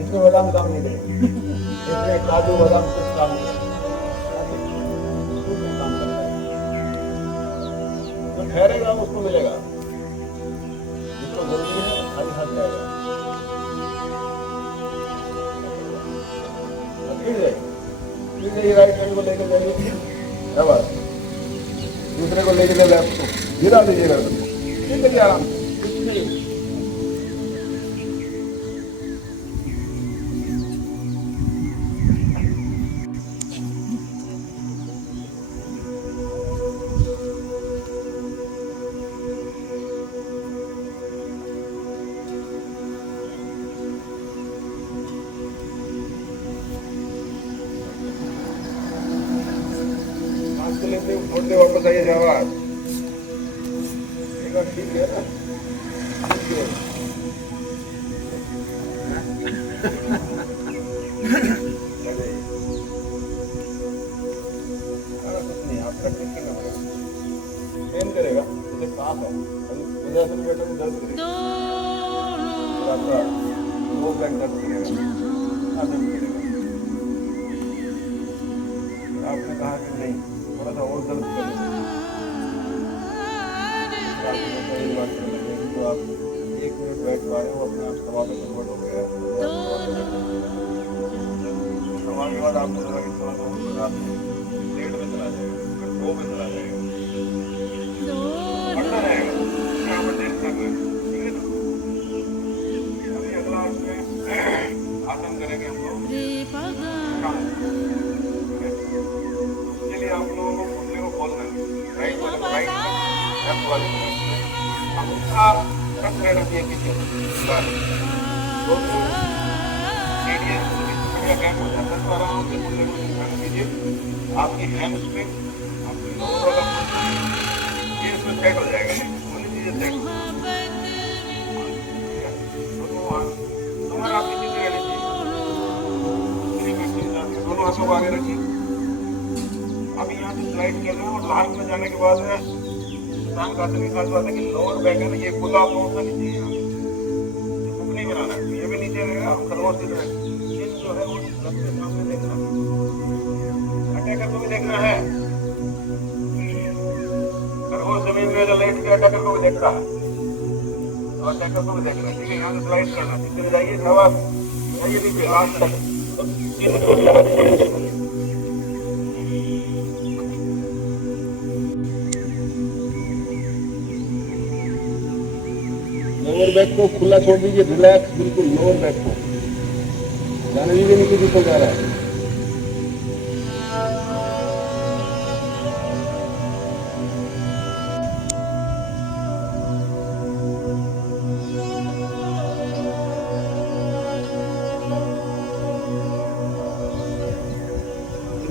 इसमें बादाम काम नहीं करेगा, इसमें काजू बादाम कुछ काम नहीं काम करता है। जो ठहरेगा उसको मिलेगा, जिसको जरूरी है खाली हाथ जाएगा। फिर जाइए राइट हैंड को लेकर जाइए, क्या बात, दूसरे को लेकर जाए लेफ्ट को, गिरा दीजिएगा जिंदगी आराम से। छोड़ते वापस आइए जवाब, ठीक है ना, ठीक है। कुछ नहीं, आप प्रैक्टिस करना पड़ेगा, पेन करेगा, मुझे सांस है, मुझे ऐसे बैठे में दर्द करेगा, आपका वो बैक दर्द करेगा, दर्द करेगा। आपने कहा कि नहीं, थोड़ा सा और दर्द करेगा, तो आप 1 मिनट बैठ पा रहे हो, अपने आप सवा में कन्वर्ट हो गया है। सवा के बाद आपको लगा कि थोड़ा सा डेढ़ में चला जाएगा, फिर 2 में चला जाएगा, बढ़ता रहेगा, यहाँ पर देख सकते हैं, ठीक है ना। अभी अगला उसमें आसन करेंगे हम लोग, उसके लिए आप लोगों को घुटने को खोलना है, राइट वाले राइट में, लेफ्ट वाले में हमेशा रख रखिए पीछे, दोनों बढ़िया गैप हो जाता है। तो आराम से घुटने को रख दीजिए, आपकी हैंड्स पे आपकी लोअर वाला ये इसमें सेट हो जाएगा, समझ लीजिए सेट। दोनों आपकी चीजें रहनी चाहिए, दोनों हाथों को आगे रखिए। अभी यहाँ से स्लाइड कर रहे हैं और लास्ट में जाने के बाद इंसान का असली खास बात है कि लोअर बैक है ना, ये खुला पहुंचना नहीं चाहिए, बुक नहीं बनाना, ये भी नीचे रहेगा, खरगोश की तरह ये जो है वो सबसे सामने देखना, अटैकर को भी देखना है, खरगोश जमीन में जो लेट के अटैकर को भी देख रहा है और अटैकर को भी देख रहा है, ठीक है। यहाँ से स्लाइड करना, नीचे जाइए, जवाब जाइए नीचे लास्ट तक। लोअर बैक को खुला छोड़ दीजिए, रिलैक्स बिल्कुल, लोअर बैक को जाने दीजिए, नीचे ऊपर जा रहा है।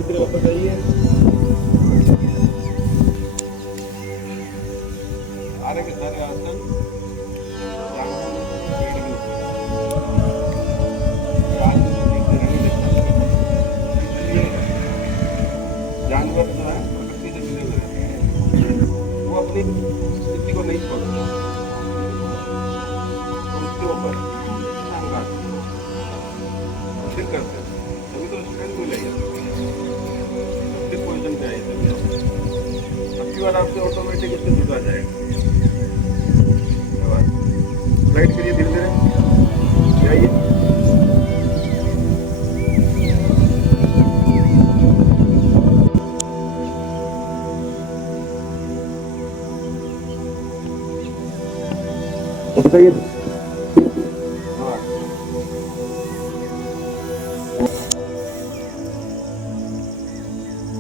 तरह वापस आइए। सारे के सारे आसन जानवरों में से पेड़ के ऊपर। आसन को देखते रहेंगे, इसलिए जानवर जो है प्रकृति से मिले हुए रहते हैं, वो अपनी स्थिति को नहीं छोड़ते, तो उसके ऊपर फिर करते हैं, तभी तो स्ट्रेंथ मिलेगा। फिर पोजिशन पे आइए, तभी अब की बार आपसे ऑटोमेटिक इससे जुड़ा जाएगा। स्लाइड करिए धीरे धीरे, आइए। बताइए। हाँ,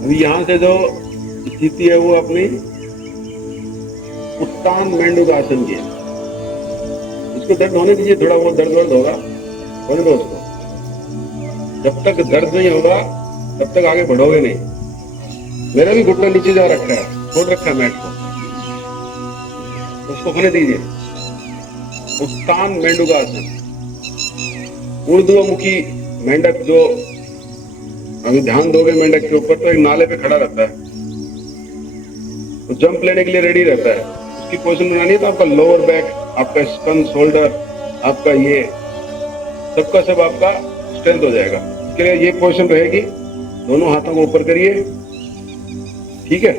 अभी यहाँ से जो स्थिति है वो अपनी उत्तान मेंडूकासन की है। इसको दर्द होने दीजिए, थोड़ा बहुत दर्द होगा, होने दो उसको। जब तक दर्द नहीं होगा तब तक आगे बढ़ोगे नहीं। मेरा भी घुटना नीचे जा रखा है, छोड़ रखा है मैट को, उसको होने दीजिए। उत्तान मेंडूकासन, ऊर्ध्वमुखी मेंढक जो अभी ध्यान दोगे मेंढक के ऊपर, तो एक नाले पे खड़ा रहता है, तो जंप लेने के लिए रेडी रहता है। उसकी पोजीशन बनानी है तो आपका लोअर बैक, आपका स्पन शोल्डर, आपका ये सबका सब आपका स्ट्रेंथ हो जाएगा। इसके लिए ये पोजीशन रहेगी, दोनों हाथों को ऊपर करिए, ठीक है।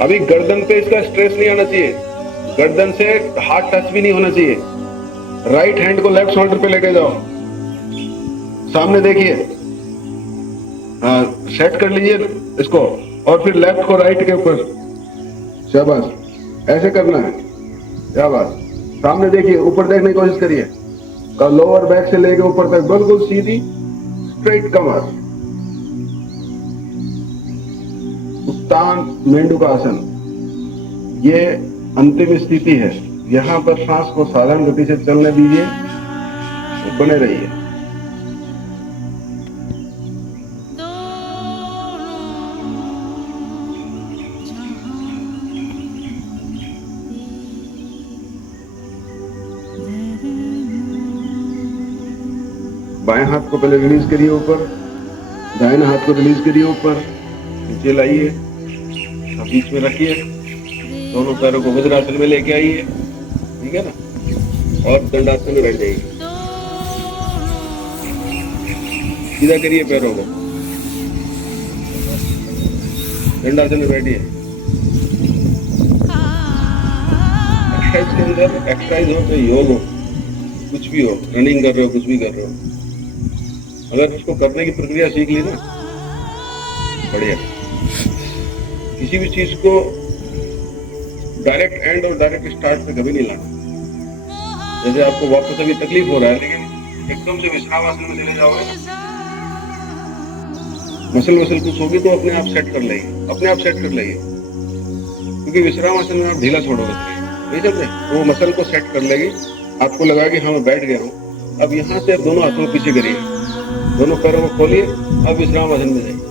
अभी गर्दन पे इसका स्ट्रेस नहीं आना चाहिए, गर्दन से हाथ टच भी नहीं होना चाहिए। राइट हैंड को लेफ्ट शोल्डर पे लेके जाओ, सामने देखिए, सेट कर लीजिए इसको, और फिर लेफ्ट को राइट के ऊपर, शाबाश, ऐसे करना है, शाबाश। सामने देखिए, ऊपर देखने की कोशिश करिए, लोअर बैक से लेके ऊपर तक बिल्कुल सीधी स्ट्रेट कमर। उत्तान मेंडूकासन, ये अंतिम स्थिति है। यहाँ पर सांस को साधारण गति से चलने दीजिए, बने रहिए। बाएं हाथ को पहले रिलीज करिए ऊपर, दाहिने हाथ को रिलीज करिए ऊपर, नीचे लाइए, बीच में रखिए, दोनों पैरों को वज्रासन में लेके आइए, ठीक है ना, और दंडासन में बैठ जाइए। सीधा करिए पैरों को, दंडासन में बैठिए। एक्सरसाइज के अंदर, एक्सरसाइज हो तो योग हो, कुछ भी हो, रनिंग कर रहे हो, कुछ भी कर रहे हो, अगर इसको करने की प्रक्रिया सीख ली ना, बढ़िया। किसी भी चीज को डायरेक्ट एंड और डायरेक्ट स्टार्ट पे कभी नहीं लाना। जैसे आपको वापस अभी तकलीफ हो रहा है, लेकिन एकदम से विश्रामासन में चले जाओगे ना, मसल कुछ होगी तो अपने आप सेट कर लेगी, अपने आप सेट कर लेगी, क्योंकि विश्रामासन में आप ढीला छोड़ोगे, नहीं समझे, तो वो मसल को सेट कर लेगी। आपको लगा कि हाँ मैं बैठ गया हूँ। अब यहाँ से आप दोनों हाथों को पीछे करिए, दोनों पैरों को खोलिए, अब विश्रामासन में जाइए।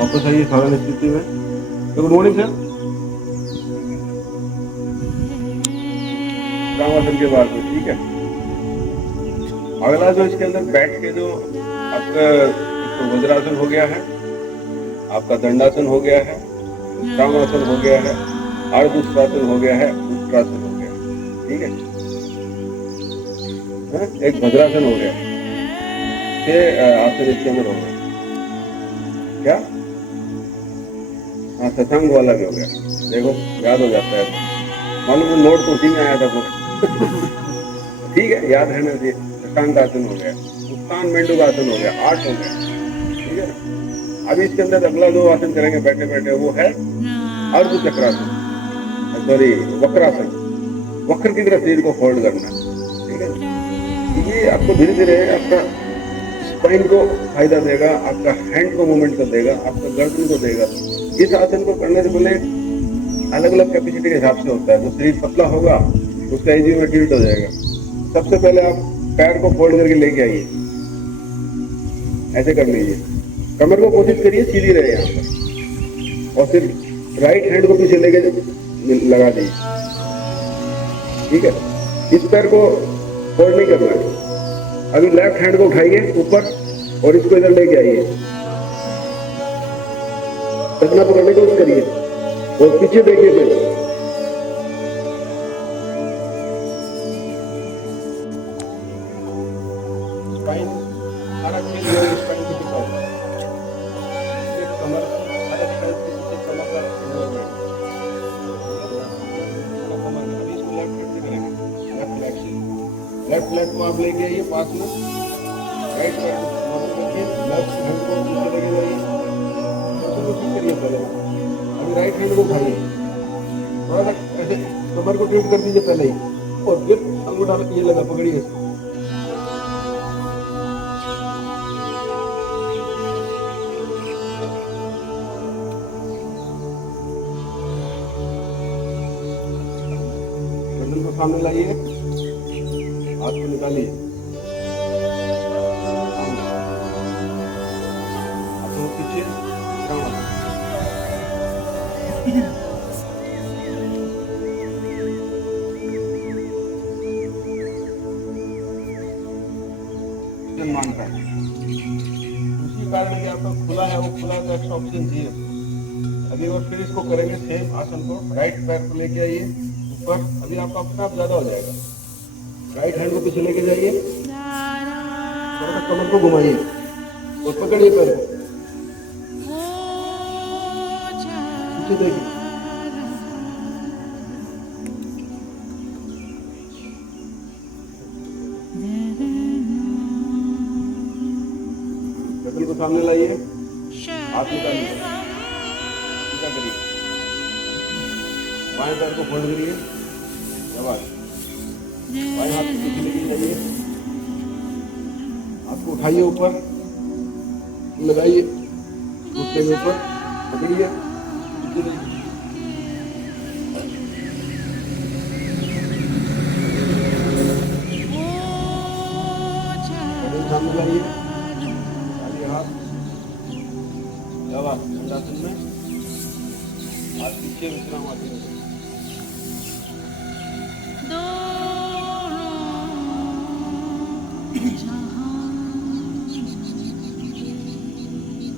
वापस आइए साधारण स्थिति में। Good morning sir. विश्रामासन के बाद में, ठीक है। अगला जो इसके अंदर बैठ के जो आपका तो वज्रासन हो गया है, आपका दंडासन हो गया है, विश्रामासन हो गया है, अर्धउष्ट्रासन हो गया है, उत्तरासन हो गया, ठीक है। एक भद्रासन हो गया, 6 आसन इसके अंदर हो गए। क्या? हाँ, शशांक वाला भी हो गया। देखो याद हो जाता है, मालूम नोट तो उसी में आया था पूरा। ठीक है, याद रहना चाहिए। शशांक आसन हो गया, उत्तान मेंडूकासन हो गया, 8 हो गया, ठीक है ना। अभी इसके अंदर अगला जो आसन करेंगे बैठे बैठे वो है अर्धचक्रासन, सॉरी वक्रासन। वक्र की तरह शरीर को फोल्ड करना है, ठीक है। ये आपको धीरे धीरे आपका स्पाइन को फायदा देगा, आपका हैंड को मूवमेंट को देगा, आपका गर्दन को देगा। इस आसन को करने से पहले अलग अलग कैपेसिटी के हिसाब से होता है। जो शरीर पतला होगा उसका इजी में टिल्ट हो जाएगा। सबसे पहले आप पैर को फोल्ड करके लेके आइए, ऐसे कर लीजिए। कमर को कोशिश करिए सीधी रहे यहाँ पर, और फिर राइट हैंड को पीछे लेके लगा दीजिए, ठीक है। इस पैर को फोल्ड नहीं करना है। अभी लेफ्ट हैंड को उठाइए ऊपर और इसको इधर लेके आइए, टखना पकड़ने की कोशिश करिए और पीछे देखिए। फिर स्पाइन अलग के लिए स्पाइन की दिक्कत है, कमर अलग साइड से पीछे कमर का लेफ्ट लेग को आप लेके आइए पास में, राइट पैर को रखिए, लेफ्ट हैंड को पीछे लेके जाइए, ठीक करिए पहले। अभी राइट हैंड को उठाइए, थोड़ा सा ऐसे कमर को ट्विस्ट कर दीजिए पहले ही, और फिर अंगूठा ये लगा पकड़िए। गर्दन को सामने लाइए, हाथ को निकालिए, हाथों को पीछे मांगता है। उसी कारण कि आपका खुला है, वो खुला का एक्स्ट्रा ऑप्शन चाहिए। अभी और फिर इसको करेंगे सेम आसन को, राइट पैर को लेके आइए ऊपर। अभी आपका अपने आप ज्यादा हो जाएगा। राइट हैंड को पीछे लेके जाइए, थोड़ा सा कमर को घुमाइए और पकड़िए पैर को, पीछे देखिए। गर्दन को सामने लाइए, हाथ निकालिए, सीधा करिए, बाएं पैर को फोल्ड करिए, शाबाश। बाएं हाथ को पीछे लेके जाइए, हाथ को उठाइए ऊपर, लगाइए घुटने के ऊपर, पकड़िए, सामने लाइए, डालिए हाथ, शाबाश। दंडासन में हाथ पीछे, विश्राम आते हैं।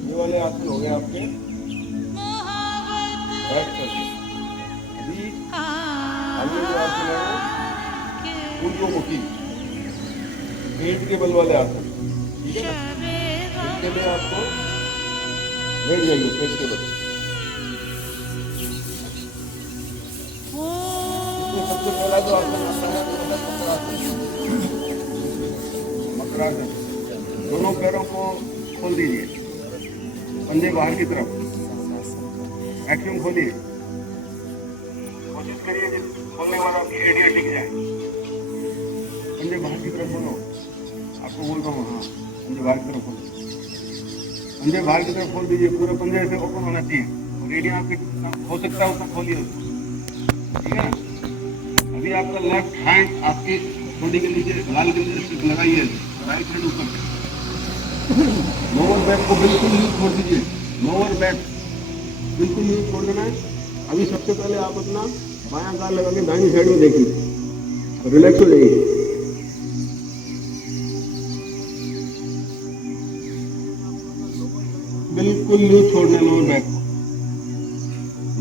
ये वाले आसन हो गए आपके बैठ करके। अभी आगे जो आसन है ऊर्ध्वमुखी पेट के बल वाले आसन, ठीक है ना। इसके लिए आपको बैठ जाइए पेट के बल। इसमें सबसे पहला जो आसन आता है वो है मकरासन। मकरासन, दोनों पैरों को खोल दीजिए, पंजे बाहर की तरफ, मैक्सिमम खोलिए, कोशिश करिए कि खोलने वाला आपकी एरिया टिक जाए। पंजे बाहर की तरफ खोलो, आपको बोल रहा हूँ, हाँ पंजे बाहर की तरफ खोलो, पंजे बाहर की तरफ खोल दीजिए। पूरे पंजे से ओपन होना चाहिए और एरिया आपकी हो सकता है उसको खोलिए, ठीक है ना। अभी आपका लेफ्ट हैंड आपकी बॉडी के नीचे गाल के नीचे लगाइए, राइट हैंड ऊपर। लोअर बैक को बिल्कुल यूज छोड़ दीजिए, लोअर बैक बिल्कुल यूज छोड़ देना है। अभी सबसे पहले आप अपना बायां गाल लगा के दाहिनी साइड में देखिए, रिलैक्स हो जाइए। बिल्कुल लूज छोड़ना है लोअर बैक को,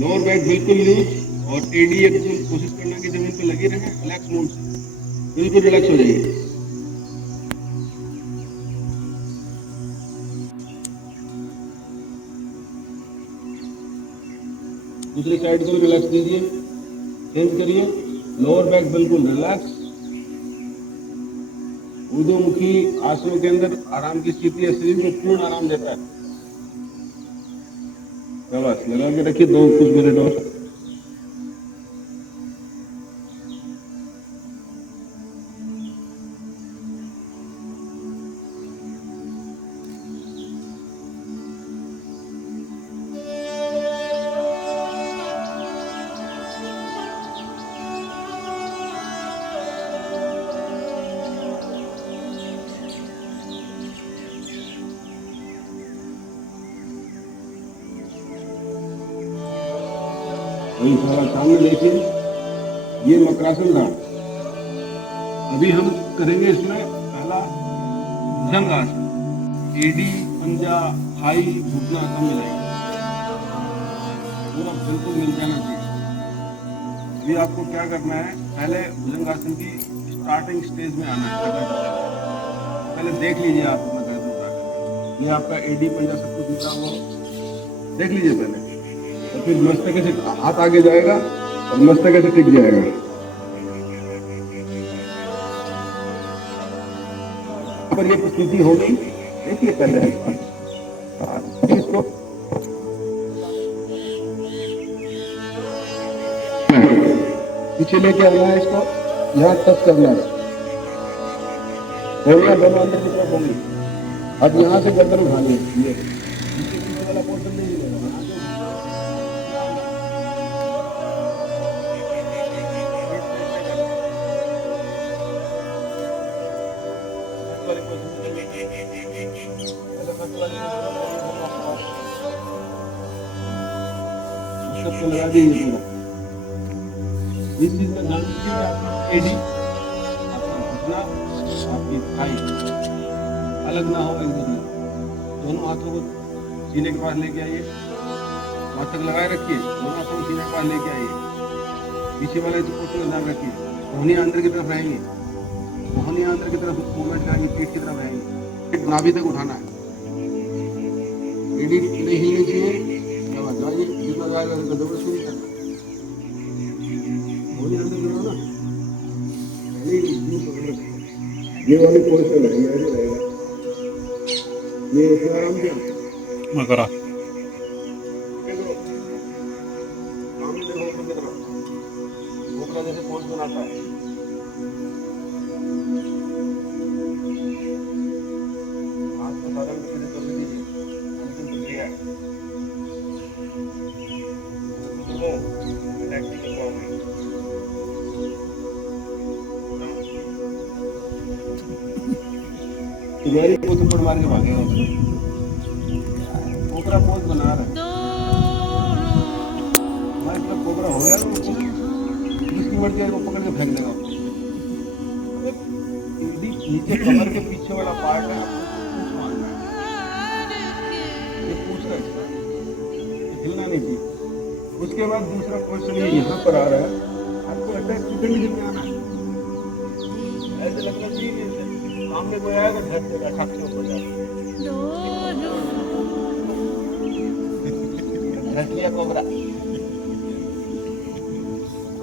लोअर बैक बिल्कुल लूज, और एडी एकदम कोशिश करना कि जमीन पे लगी रहे, रिलैक्स मोड से बिल्कुल रिलैक्स हो जाइए। दूसरी साइड को रिलैक्स दीजिए, चेंज करिए, लोअर बैक बिल्कुल रिलैक्स। ऊर्ध्वमुखी आसनों के अंदर आराम की स्थिति है, शरीर को पूर्ण आराम देता है। बस लगा के रखिए कुछ मिनट और। वही सारा सामने देखिए, ये मकरासन था। अभी हम करेंगे इसमें पहला भुजंगासन, एडी, पंजा, थाई, घुटना सब मिलाएंगे, पूरा बिल्कुल मिल जाना चाहिए। अभी आपको क्या करना है, पहले भुजंगासन की स्टार्टिंग स्टेज में आना है। पहले देख लीजिए आप अपना दर्द उठा कर, ये आपका एडी, पंजा सब कुछ मिला हुआ देख लीजिए पहले, और फिर मस्तक से हाथ आगे जाएगा और मस्तक से टिक जाएगा। पर ये स्थिति होगी, देखिए पहले इसको पीछे लेके आना है, इसको यहाँ टच करना है, होगा दोनों अंदर की तरफ होंगी। अब यहाँ से गर्दन उठानी है, ये पीछे वाला पोर्शन नहीं मिलेगा। सबको लगा दीजिए पूरा। इस चीज में ध्यान दीजिए, आपकी एडी, आपका घुटना, आपकी थाई अलग ना हो एक दूसरे। दोनों हाथों को सीने के पास लेके आइए, मस्तक लगाए रखिए, दोनों हाथों को सीने के पास लेके आइए। पीछे वाले पोर्शन में ध्यान रखिए, कोहनियां अंदर की तरफ रहेंगी, कोहनियां अंदर की तरफ मूवमेंट करेंगी, पीठ की तरफ रहेंगी, नाभि तक उठाना है। एडी नहीं हिलनी चाहिए, जाइए जितना जाएगा जबरदस्ती नहीं करना। ना ये वाली पोजीशन है, ये रहेगा, ये इसमें आराम से मकरा जैसे पोज बनाता है। हाथ को साधन कर दीजिए, अंतिम प्रक्रिया है। तुम्हारी को थप्पड़ मार के भागेगा, कोबरा पोज बना रहा है। मतलब कोबरा हो गया तो जिसकी मर्जी है वो पकड़ के फेंक देगा। नीचे कमर के पीछे वाला पार्ट है, आपको मारना है, ये पूछ का हिस्सा हिलना नहीं चाहिए। उसके बाद दूसरा क्वेश्चन ये यहाँ पर आ रहा है, आपको अटैक कंडीशन में आना है। ऐसे लगना चाहिए कि सामने कोई आएगा झट देगा, छत के ऊपर झट लिया कोबरा।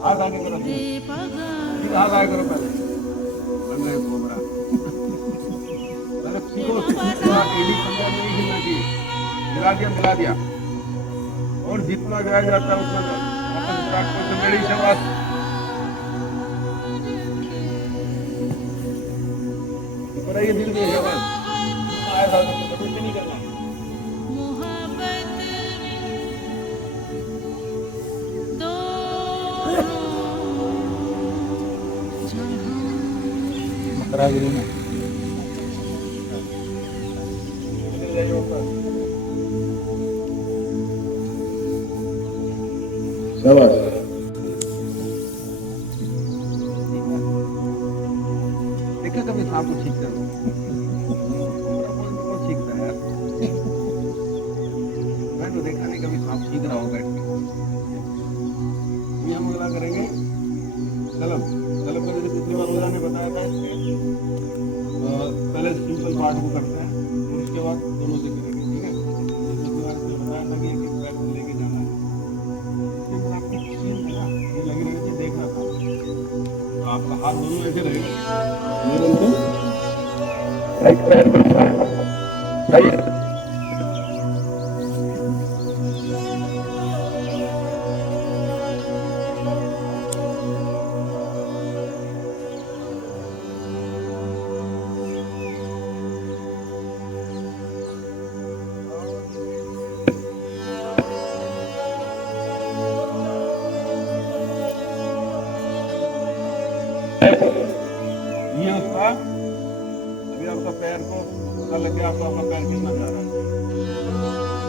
हाथ आगे करो, फिर हाथ आगे करो, पहले बन रहे कोबरा। पहले सीखो, एडी पंजा नहीं हिलना चाहिए। मिला दिया और जितना गया जाता है उतना वापस से मेरी शाबाश। ये दिल की शाबाश, आया था तो कभी नहीं करना। मकरा गिरी ना शाबाश। देखा कभी सांप को छींकता है, छींकता है यार। मैं तो देखा नहीं कभी सांप छींक रहा हो बैठ के। हम अगला करेंगे कलम का, जैसे पिछली बार अगला ने बताया था। पहले सिंपल पार्ट को करते हैं, उसके बाद दोनों से करेंगे, ठीक है। पिछली बार इसने बताया था कि एक पैर को लेके जाना है, ये लगी रहनी चाहिए, देखना था। तो आपका हाथ दोनों ऐसे रहेगा, ये उसका। अभी आपका पैर को पता लग गया, आपका अपना पैर कितना जा रहा है।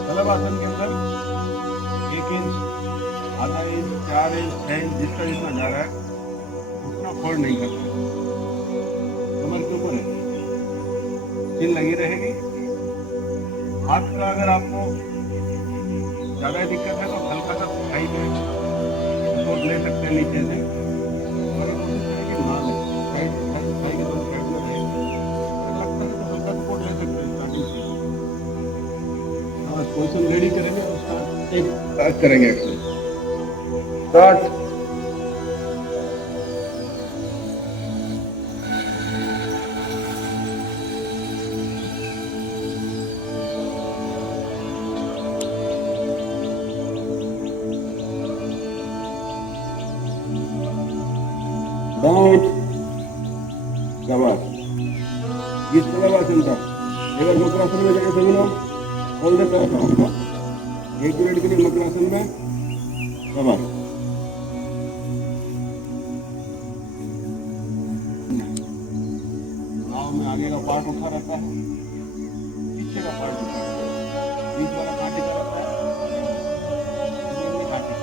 कलम आसन के अंदर 1 इंच आधा इंच, 4 इंच, 6 इंच, जिसका जितना जा रहा है उतना फोल्ड नहीं करना है। कमर के ऊपर है, चिन लगी रहेगी। हाथ का अगर आपको ज़्यादा दिक्कत है तो हल्का सा थाई में तो ले सकते हैं नीचे से। और ये कोशिश करें कि ना ले, साइड थाई के दोनों साइड में रहे। अगर लगता है तो हल्का सपोर्ट ले सकते हैं स्टार्टिंग से। हाँ, पोजिशन रेडी करेंगे और स्टार्ट करेंगे एक्शन। स्टार्ट। डाउन। शाबाश। इस तरह आसन था। अगर मकरासन में जाए सभी लोग होल्ड करता हूँ 1 मिनट के लिए मकरासन में। शाबाश। नाव में आगे का पार्ट उठा रहता है, पीछे का पार्ट उठा रहता है, बीच वाला कांटे का रहता है, जमीन में कांटे।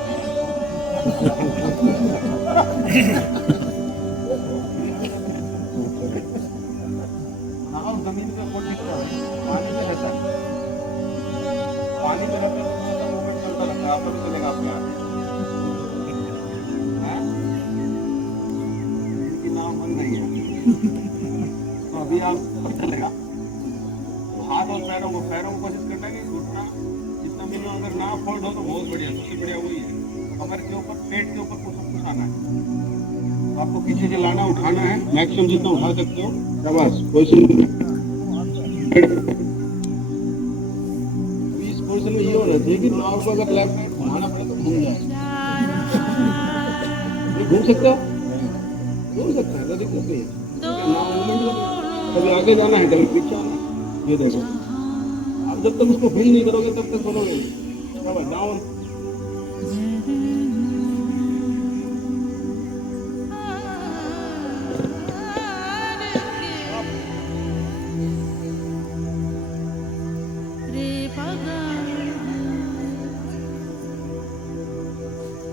नाव जमीन पे ऊपर दिखता है, पानी में रहता है। पानी में रहता है तो मूवमेंट चलता रहता है, आपको भी चलेगा अपने आप। हैं? इनकी नाव बन रही है तो अभी आप चलेगा। हाथ और पैरों को कोशिश करना है कि घुटना जितना मिनिमम अगर ना फोल्ड हो तो बहुत बढ़िया, सबसे बढ़िया वही है। कमर के ऊपर, पेट के ऊपर कुछ आना है, तो आपको पीछे से लाना, उठाना है, मैक्सिमम जितना उठा सकते हो। शाबाश। पोजीशन इस पोजीशन में ये होना चाहिए कि नाव को अगर लेफ्ट साइड घुमाना पड़े तो घूम जाए। घूम सकते हो, घूम सकते हैं, कोई दिक्कत नहीं है। नाव मूवमेंट कभी आगे जाना है, कभी पीछे आना है। ये देखो, आप जब तक उसको फील नहीं करोगे तब तक करोगे। शाबाश। डाउन।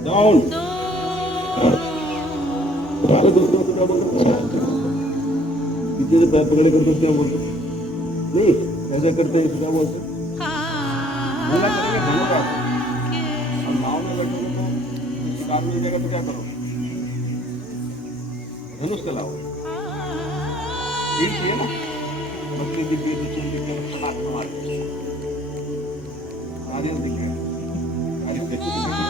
डाउन। पीछे से पैर पकड़े करते क्या बोलते नहीं, ऐसे करते हैं क्या बोलते हमला करेंगे दोनों का। हम नाव में बैठेंगे तो किताब मिल जाएगा तो क्या करोगे? धनुष चलाओ। ठीक है ना, मछली दिख गई, दुश्मन दिख गया, हाथ मार नारियल दिख गया, नारियल कैसे दिखेगा?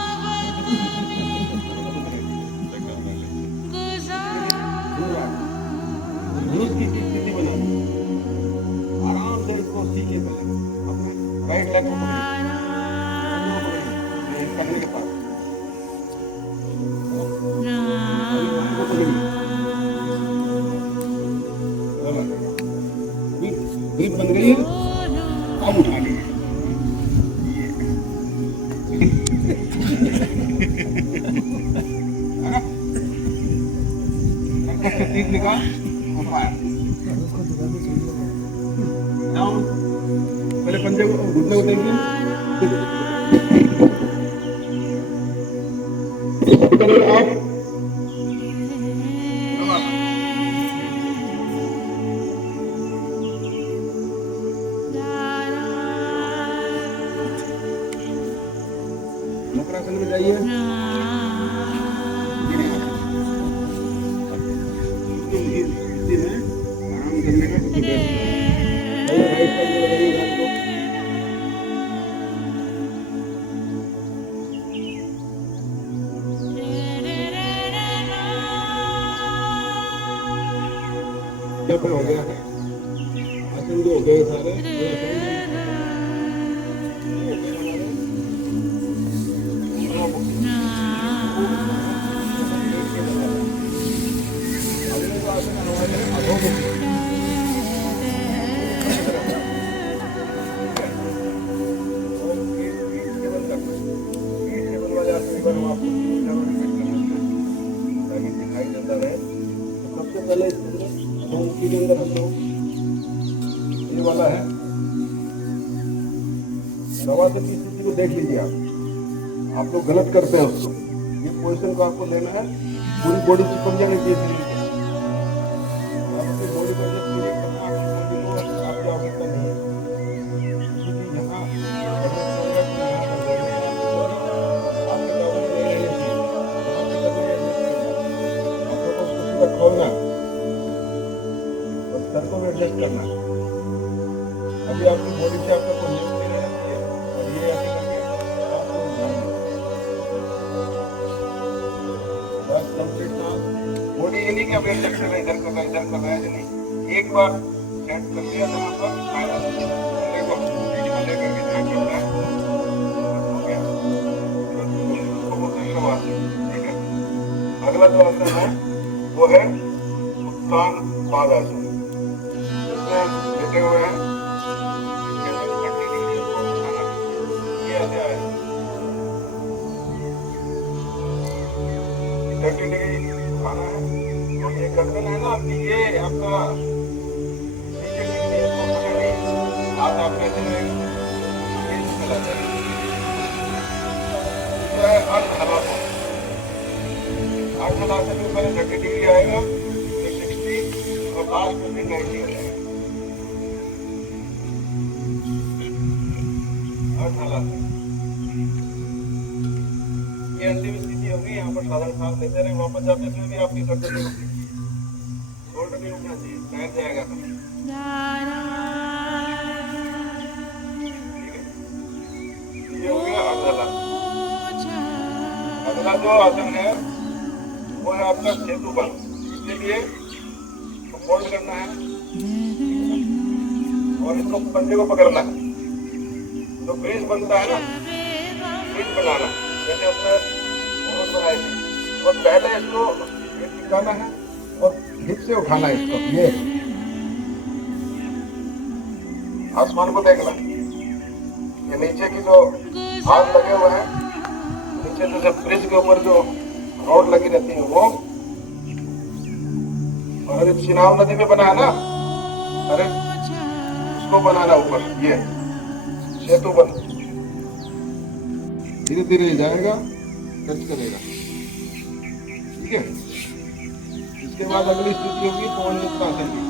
धनुष की स्थिति बना, आराम से इसको सीखे पहले अपने राइट लेग को पकड़िए, करने के बाद ग्रिप बन गई है, अब उठा लीजिए। तीर निकाल और फायर। डाउन। पहले पंजे को घुटने को देंगे, आप मकरासन में जाइए। आराम करने का राइट साइड में लगाइए हाथ को। क्या हो गया है? आसन जो हो गए सारे दिखाई देता रहे। सबसे पहले के अंदर हम लोग ये वाला है, दवा से की स्थिति को देख लीजिए आप। आप लोग गलत करते हैं उसको। ये पोजीशन को आपको लेना है, पूरी बॉडी चिपक जानी चाहिए शरीर के। आप अपनी बॉडी को एडजस्ट नहीं करना, आपकी बॉडी को आपकी आवश्यकता नहीं है, क्योंकि यहाँ एडजस्ट करेगा कि यहाँ कर देगा। आपके टॉवल में नहीं रहनी चाहिए, यहाँ पे करना है एडजस्ट करना। हाथों को उसको सीधा खोलना और सर को भी एडजस्ट करना। अभी आपकी बॉडी से आपका कोई लिफ्ट नहीं रहना चाहिए और ये ऐसे करके आपको बस कंप्लीट सांस। बॉडी ये नहीं कि अब एडजस्ट कर रहे इधर कर रहे ऐसे नहीं। एक बार सेट कर लिया तो आपका फायदा देखो लेकर के ध्यान करना है। हो गया उसको बोलते हैं शवासन, ठीक है। अगला जो आसन है वो है उत्तान पादासन। इसमें लेटे हुए हैं, ये ऐसे आए 30 डिग्री खाना है। तो ये गर्दन है ना आपकी, ये आपका नीचे टिकनी है, इसको पकड़नी है। हाथ आप कैसे रहेगा, ये चला जाएगा। दूसरा है अर्धहलासन। अर्धहलासन में पहले 30 डिग्री आएगा, फिर 60 और लास्ट में भी 90 हो जाएगा। अर्धहलासन ये अंतिम स्थिति होगी। यहाँ पर साधारण सांस लेते रहे, वापस जाते समय भी आपकी गर्दन नहीं रुकनी, शोल्डर नहीं रुकना चाहिए, बैठ जाएगा सब। ठीक है, ये हो गया अर्धहलासन। अगला जो आसन है वो है आपका सेतुबंध। इसके लिए तो फोल्ड करना है और इसको पंजे को पकड़ना है। जो ब्रिज बनता है ना, ब्रिज बनाना जैसे अपने बनाए थे। और पहले इसको ये टिकाना है और हिप से उठाना है इसको, ये आसमान को देखना। ये नीचे की जो हाथ लगे हुए हैं, नीचे जैसे ब्रिज के ऊपर जो रोड लगी रहती है वो, और अभी चिनाब नदी में बना है ना, अरे उसको बनाना ऊपर, ये सेतुबंध। धीरे धीरे जाएगा, टच करेगा, ठीक है। इसके बाद अगली स्थिति होगी पवन मुक्तासन की।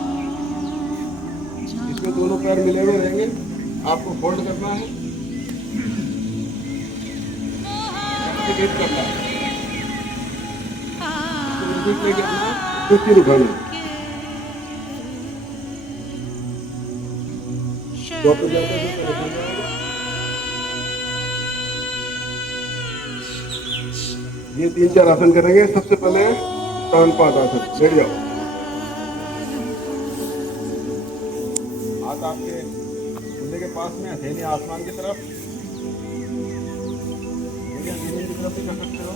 इसमें दोनों पैर मिले हुए रहेंगे, आपको फोल्ड करना है, एक्टिवेट करना है, नहीं करना, फिर सिर उठाना। वापस जाकर ये 3-4 आसन करेंगे। सबसे पहले उत्तान पादासन, बैठ जाओ। हाथ आपके घुटने के पास में, हथेली आसमान की तरफ, जमीन की तरफ भी कर सकते हो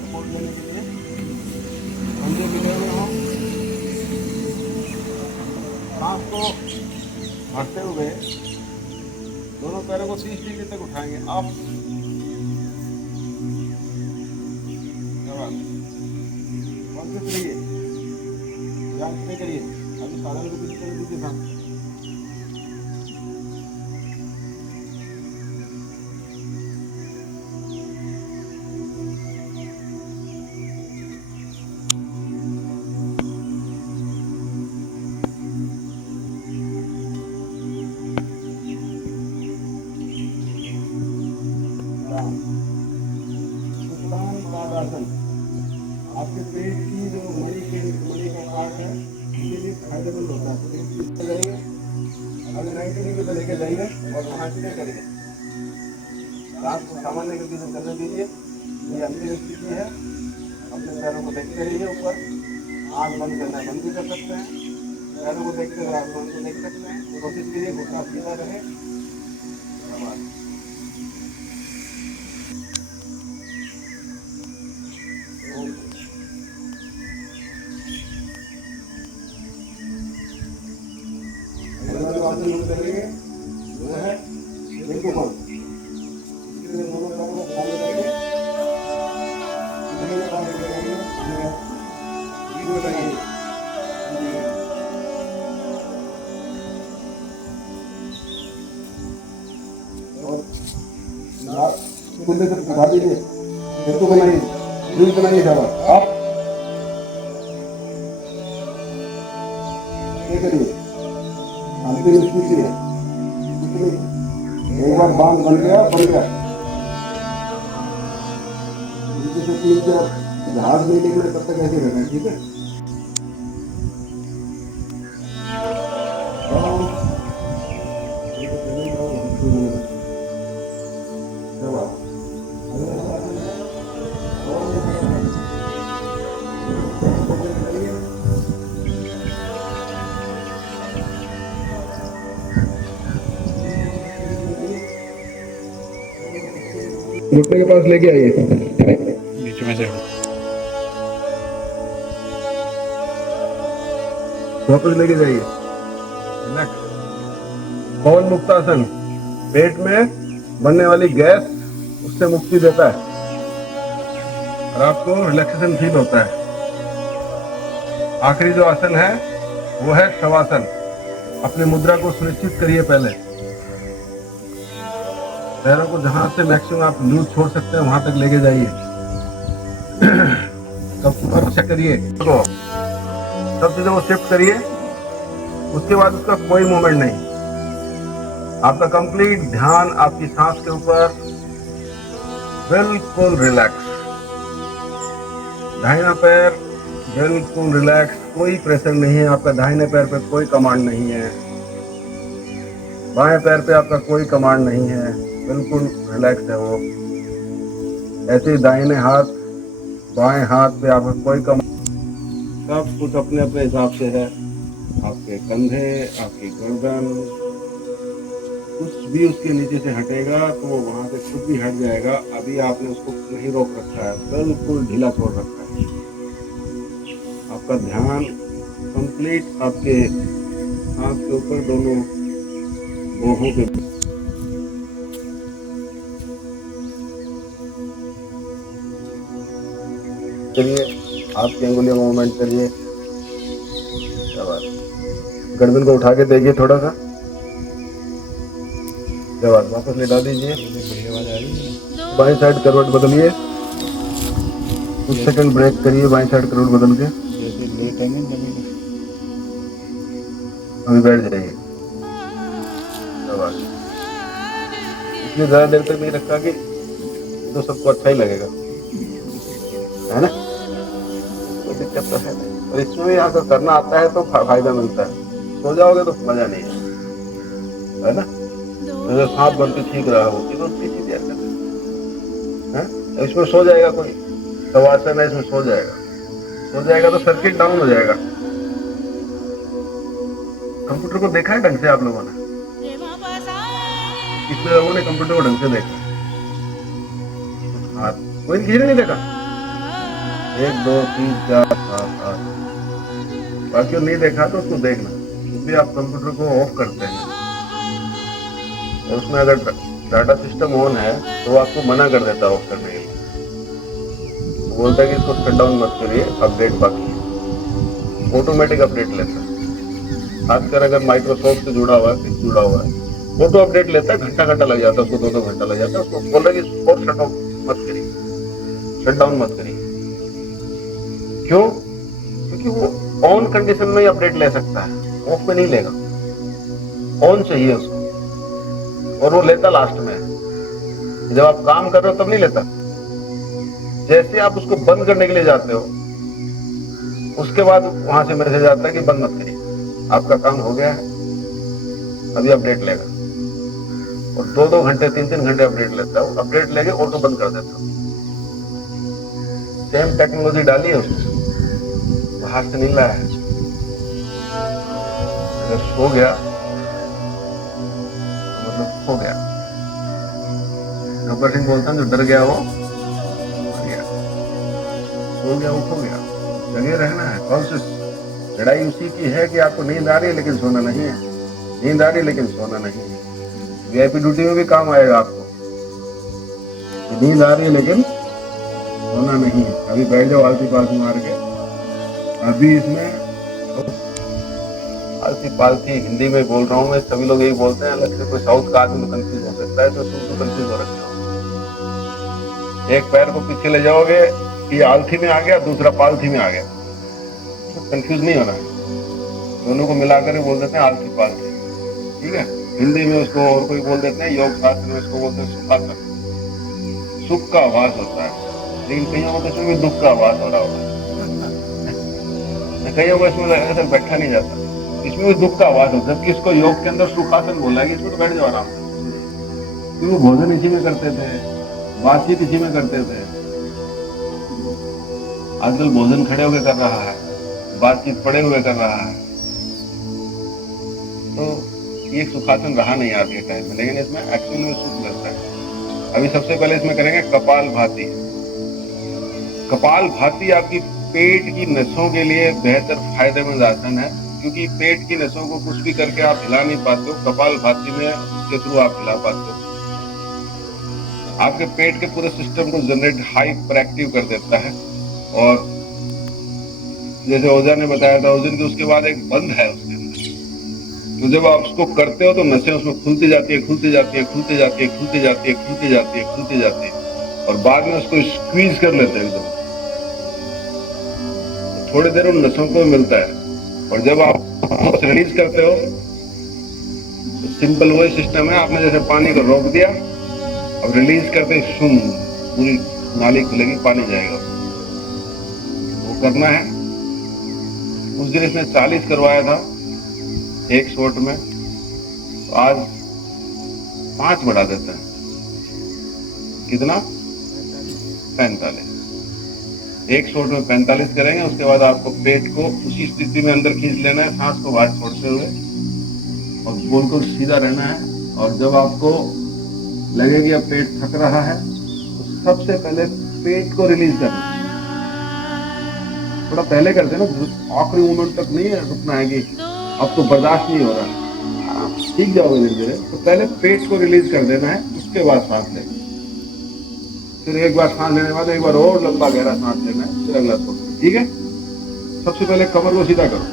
सपोर्ट देने के लिए। कंधे मिले हुए हो, सांस को भरते हुए दोनों पैरों को 30 डिग्री तक उठाएंगे आप। करिए, ध्यान से करिए। अभी साधारण रूप से कर दीजिए सांस। उत्तान पादासन आपके पेट की जो मणि का पार्ट है, इसके लिए फायदेमंद होता है। अगर 90 डिग्री पे लेके जाइए और वहाँ से करिए, सांस को सामान्य गति से करने दीजिए। ये अंतिम स्थिति है। अपने पैरों को देखते रहिए ऊपर, आँख बंद करना बंद भी कर सकते हैं, पैरों को देखते हुए आसमान को देख सकते हैं। कोशिश करिए घुटना सीधा रहे। करेंगे वो है सेतुबंध। इसके लिए दोनों पैरों को खोल देंगे, और खुले से उठा दीजिए, इसको बनाइए, ड्रिल बनाइए शाबाश। आप ये करिए, शांति में पूछिए, एक बार बांध बन गया, बन गया। नीचे से तीन चार जहाज नहीं निकले तब तक ऐसे रहना, ठीक है। घुटने के पास लेके आइए, बीच में से वापस लेके जाइए। पवन मुक्तासन, पेट में बनने वाली गैस उससे मुक्ति देता है और आपको रिलैक्सेशन फील होता है। आखिरी जो आसन है वो है शवासन। अपनी मुद्रा को सुनिश्चित करिए, पहले पैरों को जहां से मैक्सिमम आप लूज छोड़ सकते हैं वहां तक लेके जाइए। सब चेक करिए, सब चीजों को शिफ्ट करिए। उसके बाद उसका कोई मूवमेंट नहीं, आपका कंप्लीट ध्यान आपकी सांस के ऊपर, बिल्कुल रिलैक्स। दाहिना पैर बिल्कुल रिलैक्स, कोई प्रेशर नहीं है। आपका दाहिने पैर पे कोई कमांड नहीं है, बाएं पैर पे आपका कोई कमांड नहीं है, बिल्कुल रिलैक्स है वो। ऐसे ही दाहिने हाथ, बाएं हाथ पे आपका कोई कमांड, सब कुछ अपने अपने हिसाब से है। आपके कंधे, आपकी गर्दन, कुछ भी उसके नीचे से हटेगा तो वो वहां से खुद भी हट जाएगा। अभी आपने उसको नहीं रोक रखा है, बिल्कुल ढीला छोड़ रखा है। आपका ध्यान कंप्लीट आपके सांस के ऊपर, दोनों बाहों पे। करिए, आपकी अंगुलियों को मूवमेंट करिए। गर्दन को उठा के देखिए थोड़ा सा, जब वापस लेटा दीजिए। बाएं साइड करवट बदलिए, कुछ सेकंड ब्रेक करिए, बाएं साइड करवट बदल के अभी बैठ जाइए। इसलिए ज्यादा देर तक नहीं रखा कि तो सबको अच्छा ही लगेगा, है ना। कोई दिक्कत तो है नहीं, और इसमें भी अगर करना आता है तो फायदा मिलता है। सो जाओगे तो मजा नहीं है ना। तो सांप बन के ठीक रहा हो तो सीधी है, इसमें सो जाएगा कोई, शवासन है इसमें सो जाएगा तो सर्किट डाउन हो जाएगा। कंप्यूटर को देखा है ढंग से आप लोगों ने? कितने लोगों ने कंप्यूटर को ढंग से देखा? हाँ, कोई किसी ने नहीं देखा? 1 2 3 4 5 8, बाकी नहीं देखा तो उसको देखना। भी आप कंप्यूटर को ऑफ करते हैं और उसमें अगर डाटा सिस्टम ऑन है तो वो आपको मना कर देता है ऑफ करने के लिए। बोलता है कि इसको शट डाउन मत करिए, अपडेट बाकी है, ऑटोमेटिक अपडेट लेता है। खासकर अगर माइक्रोसॉफ्ट से जुड़ा हुआ है, ऑटो अपडेट लेता है, घंटा लग जाता है उसको, 2 घंटा लग जाता है उसको। बोल रहा है कि और शट डाउन मत करिए। क्यों? क्योंकि वो ऑन कंडीशन में ही अपडेट ले सकता है, ऑफ में नहीं लेगा। ऑन चाहिए उसको, और वो लेता लास्ट में। जब आप काम कर रहे हो तब नहीं लेता। जैसे आप उसको बंद करने के लिए जाते हो, उसके बाद वहां से मैसेज आता है कि बंद मत करिए, आपका काम हो गया है, अभी अपडेट लेगा। और 2 घंटे 3 घंटे अपडेट लेता है। अपडेट लेके ऑटो बंद कर देता है। सेम टेक्नोलॉजी डाली है उसमें, बाहर से नहीं लाया है। अगर सो गया मतलब हो गया। गब्बर सिंह बोलता है जो डर गया वो मर गया, सो गया वो खो गया। जगे रहना है। कोशिश, लड़ाई उसी की है कि आपको नींद आ रही है लेकिन सोना नहीं है, नींद आ रही है लेकिन सोना नहीं है। वीआईपी ड्यूटी में भी काम आएगा आपको, नींद आ रही है लेकिन सोना नहीं है। अभी बैठ जाओ आलती पालती मार के। अभी इसमें आलती पालती हिंदी में बोल रहा हूँ मैं, सभी लोग यही बोलते हैं। अलग से कोई साउथ का आदमी तो कंफ्यूज हो सकता है, तो तुम तो कंफ्यूज हो रखे हो। एक पैर को पीछे ले जाओगे, ये आलथी में आ गया, दूसरा पालथी में आ गया, कंफ्यूज नहीं होना है, दोनों को मिलाकर ही बोल देते हैं आलथी पालथी। ठीक है, हिंदी में उसको और कोई बोल देते हैं, योग शास्त्र में उसको बोलते हैं सुखासन। सुख का आवाज होता है, लेकिन कईयों को तो इसमें भी दुख का आवाज हो रहा होता है, कईयों को इसमें ऐसा बैठा नहीं जाता, इसमें भी दुख का आवाज होता है। जबकि इसको योग के अंदर सुखासन बोला है, इसमें तो बैठ जाओ आराम से, क्योंकि वो भोजन इसी में करते थे, बातचीत इसी में करते थे। आजकल भोजन खड़े होकर कर रहा है, बातचीत पड़े हुए कर रहा है, तो ये सुखासन रहा नहीं आज के टाइम में, लेकिन इसमें एक्चुअल में सुख मिलता है। अभी सबसे पहले इसमें करेंगे कपाल भाती। कपाल भाती आपकी पेट की नसों के लिए बेहतर फायदेमंद आसन है, क्योंकि पेट की नसों को कुछ भी करके आप हिला नहीं पाते हो, कपाल भाती में उसके थ्रू आप हिला पाते हो। आपके पेट के पूरे सिस्टम को जनरेट हाइपर एक्टिव कर देता है। और जैसे ओझा ने बताया था उस दिन, उसके बाद एक बंद है उसके अंदर, तो जब आप उसको करते हो तो नसें उसमें खुलती जाती है, खुलती जाती है, खुलती जाती है, खुलती जाती है, खुलती जाती है, खुलती जाती है, और बाद में उसको स्क्वीज कर लेते हैं एकदम, तो थोड़ी देर उन नसों को मिलता है। और जब आप रिलीज करते हो तो सिंपल वही सिस्टम है, आपने जैसे पानी को रोक दिया, अब रिलीज करते सुन पूरी नाली खुलेगी, पानी जाएगा, वो करना है। उस दिन इसने 40 करवाया था एक शॉट में, तो आज 5 बढ़ा देते हैं, कितना 45। एक शॉट में 45 करेंगे, उसके बाद आपको पेट को उसी स्थिति में अंदर खींच लेना है, सांस को बाहर छोड़ते हुए, और बिल्कुल सीधा रहना है। और जब आपको लगे कि अब पेट थक रहा है, तो सबसे पहले पेट को रिलीज करना, थोड़ा पहले करते हैं ना, आखिरी मोमेंट तक नहीं है रुकना है कि अब तो बर्दाश्त नहीं हो रहा, ठीक जाओगे धीरे धीरे, तो पहले पेट को रिलीज कर देना है, उसके बाद सांस लेना। फिर एक बार सांस लेने के बाद एक बार और लंबा गहरा सांस लेना है, फिर अगला छोड़ना। ठीक है, सबसे पहले कमर को सीधा करो,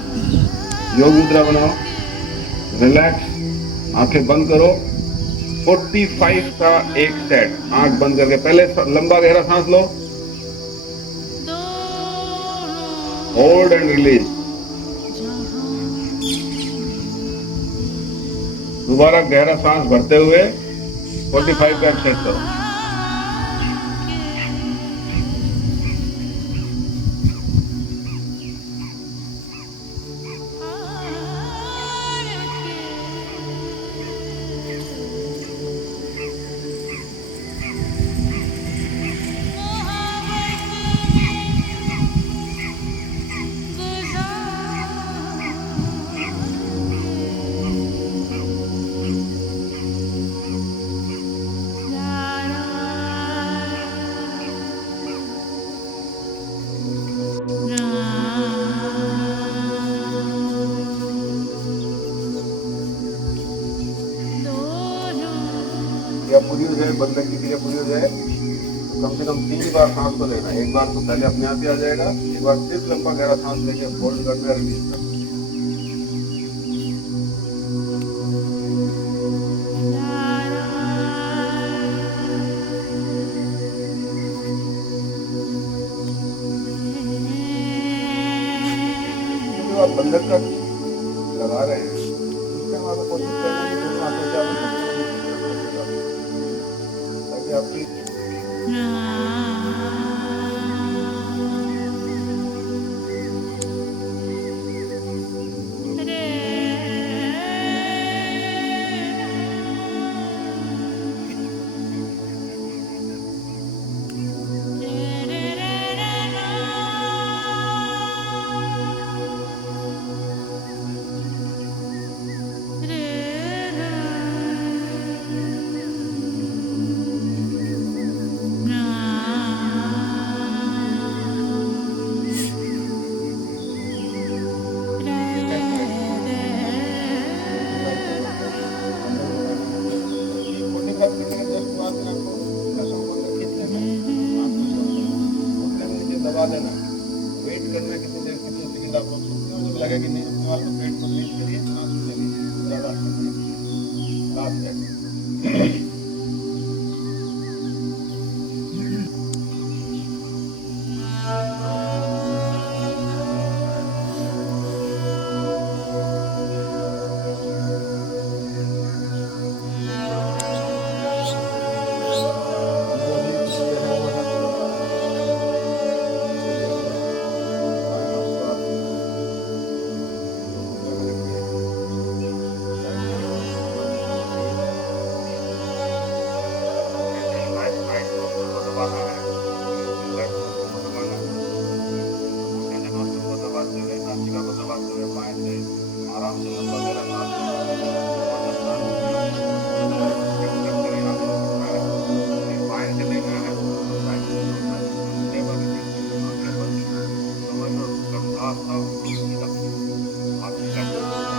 योग मुद्रा बनाओ, रिलैक्स, आंखें बंद करो, 45 का एक सेट, आंख बंद करके पहले लंबा गहरा सांस लो, होल्ड एंड रिलीज, दोबारा गहरा सांस भरते हुए 45 का सेट करो। या पूरी हो जाए, बंधन की क्रिया पूरी हो जाए, तो कम से कम 3 बार सांस को लेना है। एक बार तो पहले अपने आप ही आ जाएगा, एक बार सिर्फ लंबा गहरा सांस लेके होल्ड करना है, रिलीज करना। जो आप बंधन का लगा रहे हैं, उसके बाद कोशिश करना कि दोनों हाथों से आप आपकी दबा देना, वेट करना कितनी देर, कितनी सेकंड आप लोग सोचते हो, जब लगे कि नहीं रुकने वाला तो पेट को रिलीज करिए, सांस ले लीजिए, ज़्यादा लास्ट सेट। बढ़ाते हुए बाएं से आराम से लंबा गहरा सांस लेना है। जबरदस्त सांस लेना है। करते हुए आगे बढ़ना है। फिर बाएं से लेना है और बाएं से छोड़ना है। स्टेबल रिलीज करके आंखें बंद, कमर में उसका साफ साफ सीधा हाथ निकालिए रिलीज।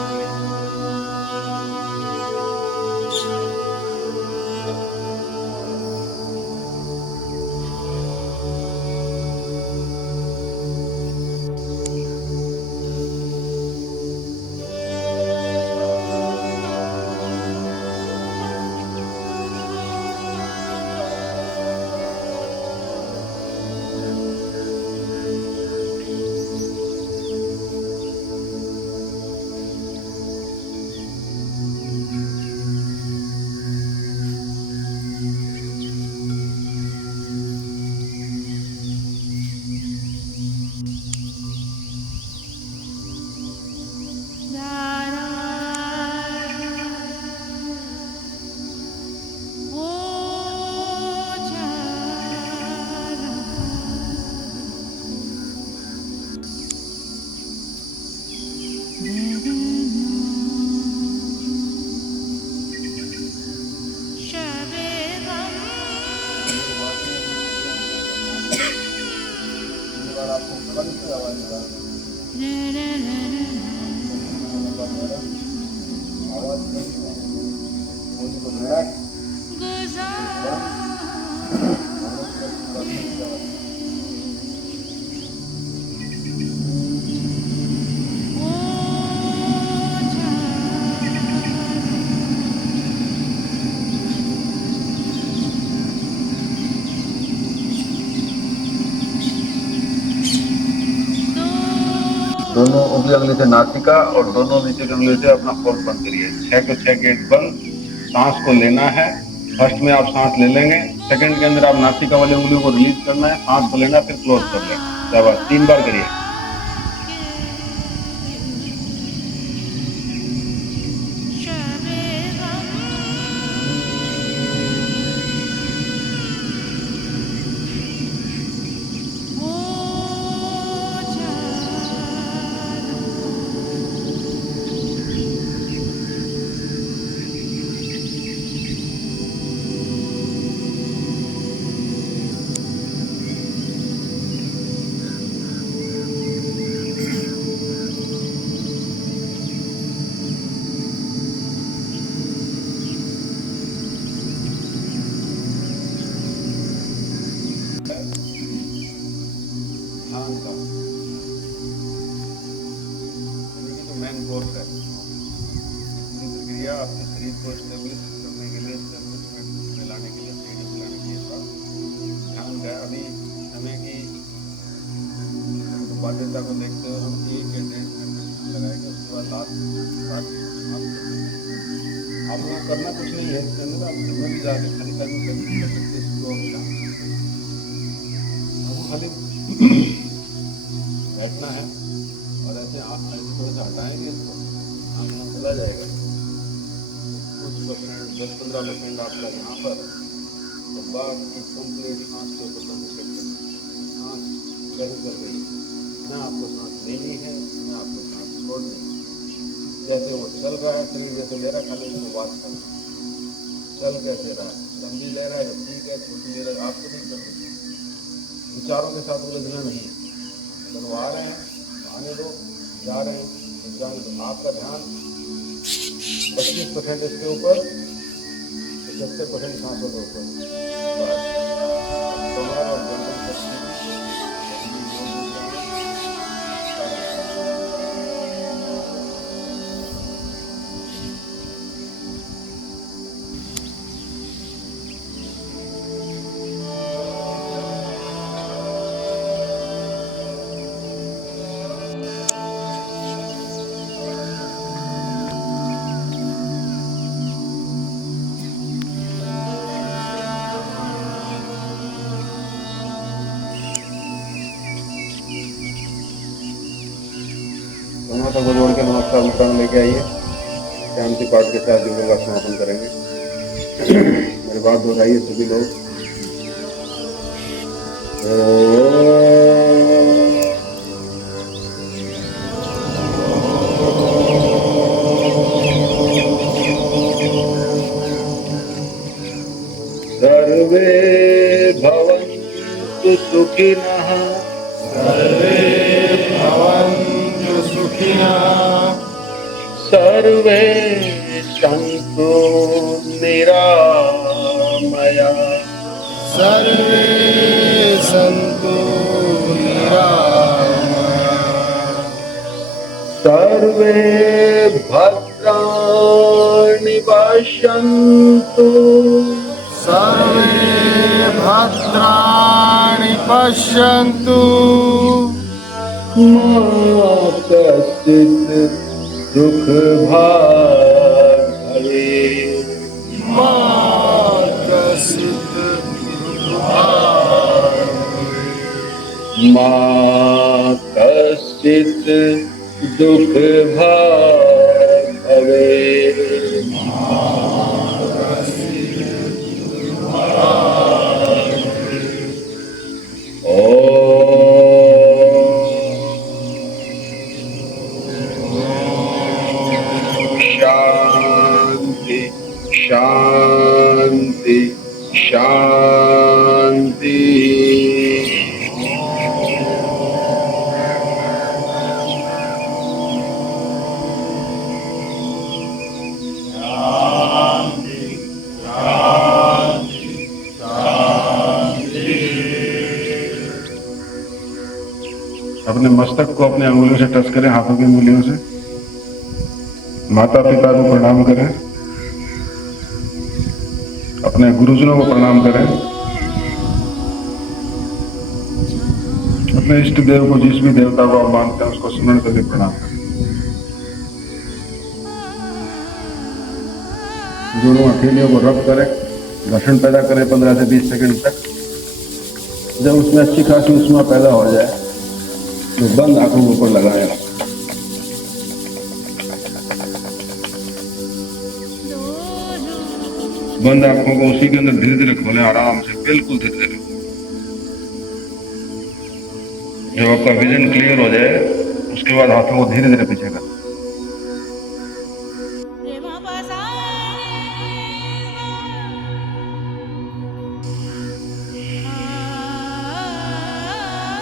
आपको बंद से आवाज निकालना आवाज नहीं को रिलैक्स दोनों उंगली अगली से नासिका और दोनों नीचे की उंगली से अपना होल्ड बंद करिए। 6 के 6 गेट बंद। सांस को लेना है। फर्स्ट में आप सांस ले लेंगे, सेकंड के अंदर आप नासिका वाली उंगलियों को रिलीज करना है, सांस को लेना है, फिर क्लोज कर लेना। शाबाश, 3 बार करिए। मेन कोर्स है पूरी प्रक्रिया आपके शरीर को स्टेबलिश करने के लिए, स्टेबलिशमेंट मिलाने के लिए, फ्रीडम मिलाने के लिए था। ध्यान है अभी समय की बाध्यता को देखते हुए हम 1 या 1.5 मिनट लगाएंगे। उसके बाद लास्ट आप लोग करना कुछ नहीं है इसके अंदर, आप घर में भी जाके खाली टाइम में कर सकते इसको। हम खाली बैठना है और ऐसे आप थोड़ा सा हटाएंगे इसको, आंखों चला जाएगा कुछ परसेंट, 10-15% आपका यहाँ पर। तो बाकी कंप्लीट सांस के ऊपर कंसंट्रेट करें। सांस कैसे चल रही है, ना आपको सांस लेनी है ना आपको सांस छोड़नी है। जैसे वो चल रहा है शरीर जैसे ले रहा है, खाली उसको वाच करना चल कैसे रहा है, लंबी ले रहा है या ठीक है, छोटी ले रहा है, आपको नहीं करनी। विचारों के साथ उलझना नहीं है। अगर वो आ रहे हैं आने दो, जा रहे हैं तो जाने दो। आपका ध्यान 25% इसके ऊपर, 75% सांसों के ऊपर। कमर और गर्दन माता को जोड़ के नमस्कार मुस्कान लेके आइए। शांति पाठ के साथ योगा का समापन करेंगे। मेरे बात दोहराइए सभी लोग। सुखिनः सर्वे भवन्तु सुखिनः सर्वे सन्तु निरामया सर्वे सन्तु निरामया सर्वे भद्राणि पश्यन्तु सर्वे भद्राणि पश्यन्तु मा कश्चित् दुःखभाग् भवेत् मा कश्चित् मा कश्चित् दुःखभाग् भवेत् शांति शांति शांति। अपने मस्तक को अपने अंगुलियों से टच करें, हाथों की अंगुलियों से। माता पिता को प्रणाम करें, अपने गुरुजनों को प्रणाम करें, अपने इष्ट देव को, जिस भी देवता को आप मानते हैं उसको स्मरण करके प्रणाम करें। दोनों हथेलियों को रब करें, घर्षण पैदा करें 15 से 20 सेकंड तक। जब उसमें अच्छी खासी उष्मा पैदा हो जाए तो बंद आंखों के ऊपर लगाएं। बंद आंखों को उसी के अंदर धीरे धीरे खोलें, आराम से, बिल्कुल धीरे धीरे। जब आपका विजन क्लियर हो जाए उसके बाद हाथों को धीरे धीरे पीछे करें।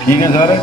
ठीक है सारे।